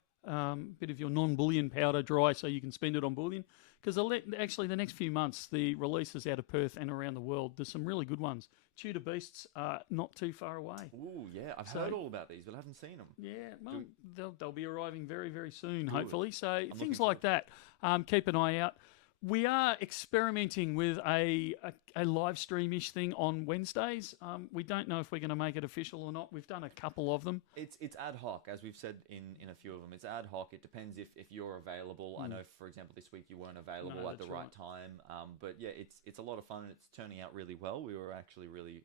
bit of your non-bullion powder dry so you can spend it on bullion. Because actually the next few months, the releases out of Perth and around the world, there's some really good ones. Tudor Beasts are not too far away. Ooh, yeah. I've heard all about these, but I haven't seen them. Yeah, well, they'll be arriving very, very soon, hopefully. So I'm things looking like that, keep an eye out. We are experimenting with a live stream-ish thing on Wednesdays. We don't know if we're going to make it official or not. We've done a couple of them. It's ad hoc, as we've said in a few of them. It's ad hoc. It depends if you're available. I know, for example, this week you weren't available at the right time. But yeah, it's a lot of fun, and it's turning out really well. We were actually really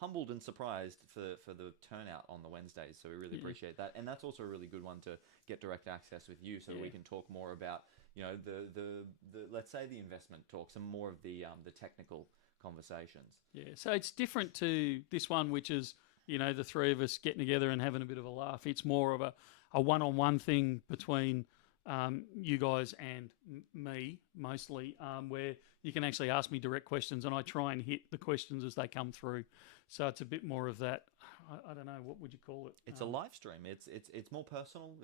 humbled and surprised for the turnout on the Wednesdays. So we really appreciate that. And that's also a really good one to get direct access with you, so that we can talk more about, you know, the let's say the investment talks and more of the technical conversations. Yeah. So it's different to this one, which is, you know, the 3 of us getting together and having a bit of a laugh. It's more of a one-on-one thing between you guys and me, mostly, where you can actually ask me direct questions, and I try and hit the questions as they come through. So it's a bit more of that. I don't know, what would you call it? It's a live stream. It's more personal.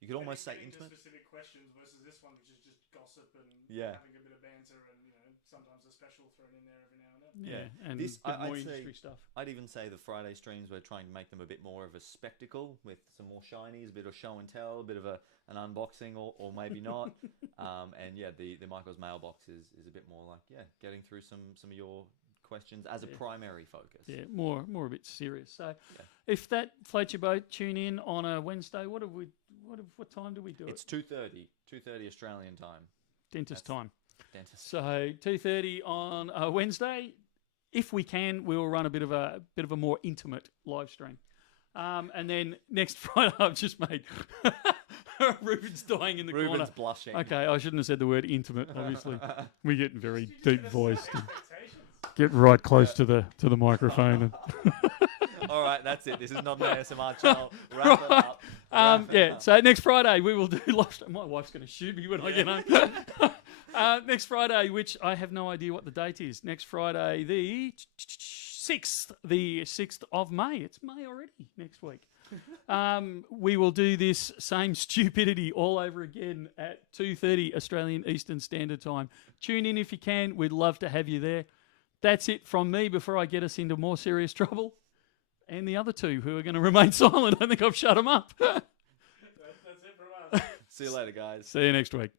You could almost say Getting to intimate. specific questions versus this one, which is just gossip and Yeah. having a bit of banter and, you know. sometimes a special thrown in there every now and then. Yeah, and This- a bit I'd more say- industry stuff. I'd even say the Friday streams, we're trying to make them a bit more of a spectacle with some more shinies, a bit of show and tell, a bit of an unboxing or maybe not. And yeah, the Michael's mailbox is a bit more like, getting through some of your questions as a primary focus. Yeah, more a bit serious. So, if that floats your boat, tune in on a Wednesday. What time do we do It's it? 2:30 Australian time. Dentist time. Dentist. So 2:30 on a Wednesday. If we can, we will run a bit of a more intimate live stream. And then next Friday, I've just made Ruben's dying in the Ruben's corner. blushing. Okay, I shouldn't have said the word intimate. Obviously, we're getting very deep voiced. Expectations. Get right close to the microphone. All right, that's it. This is not an ASMR channel. Wrap it up. Wrap it Yeah. up. So next Friday we will do live stream. My wife's going to shoot me when I get home. Next Friday, which I have no idea what the date is. Next Friday, the 6th of May. It's May already. Next week. We will do this same stupidity all over again at 2:30 Australian Eastern Standard Time. Tune in if you can. We'd love to have you there. That's it from me before I get us into more serious trouble. And the other two who are going to remain silent. I think I've shut them up. That's it from us. See you later, guys. See you next week.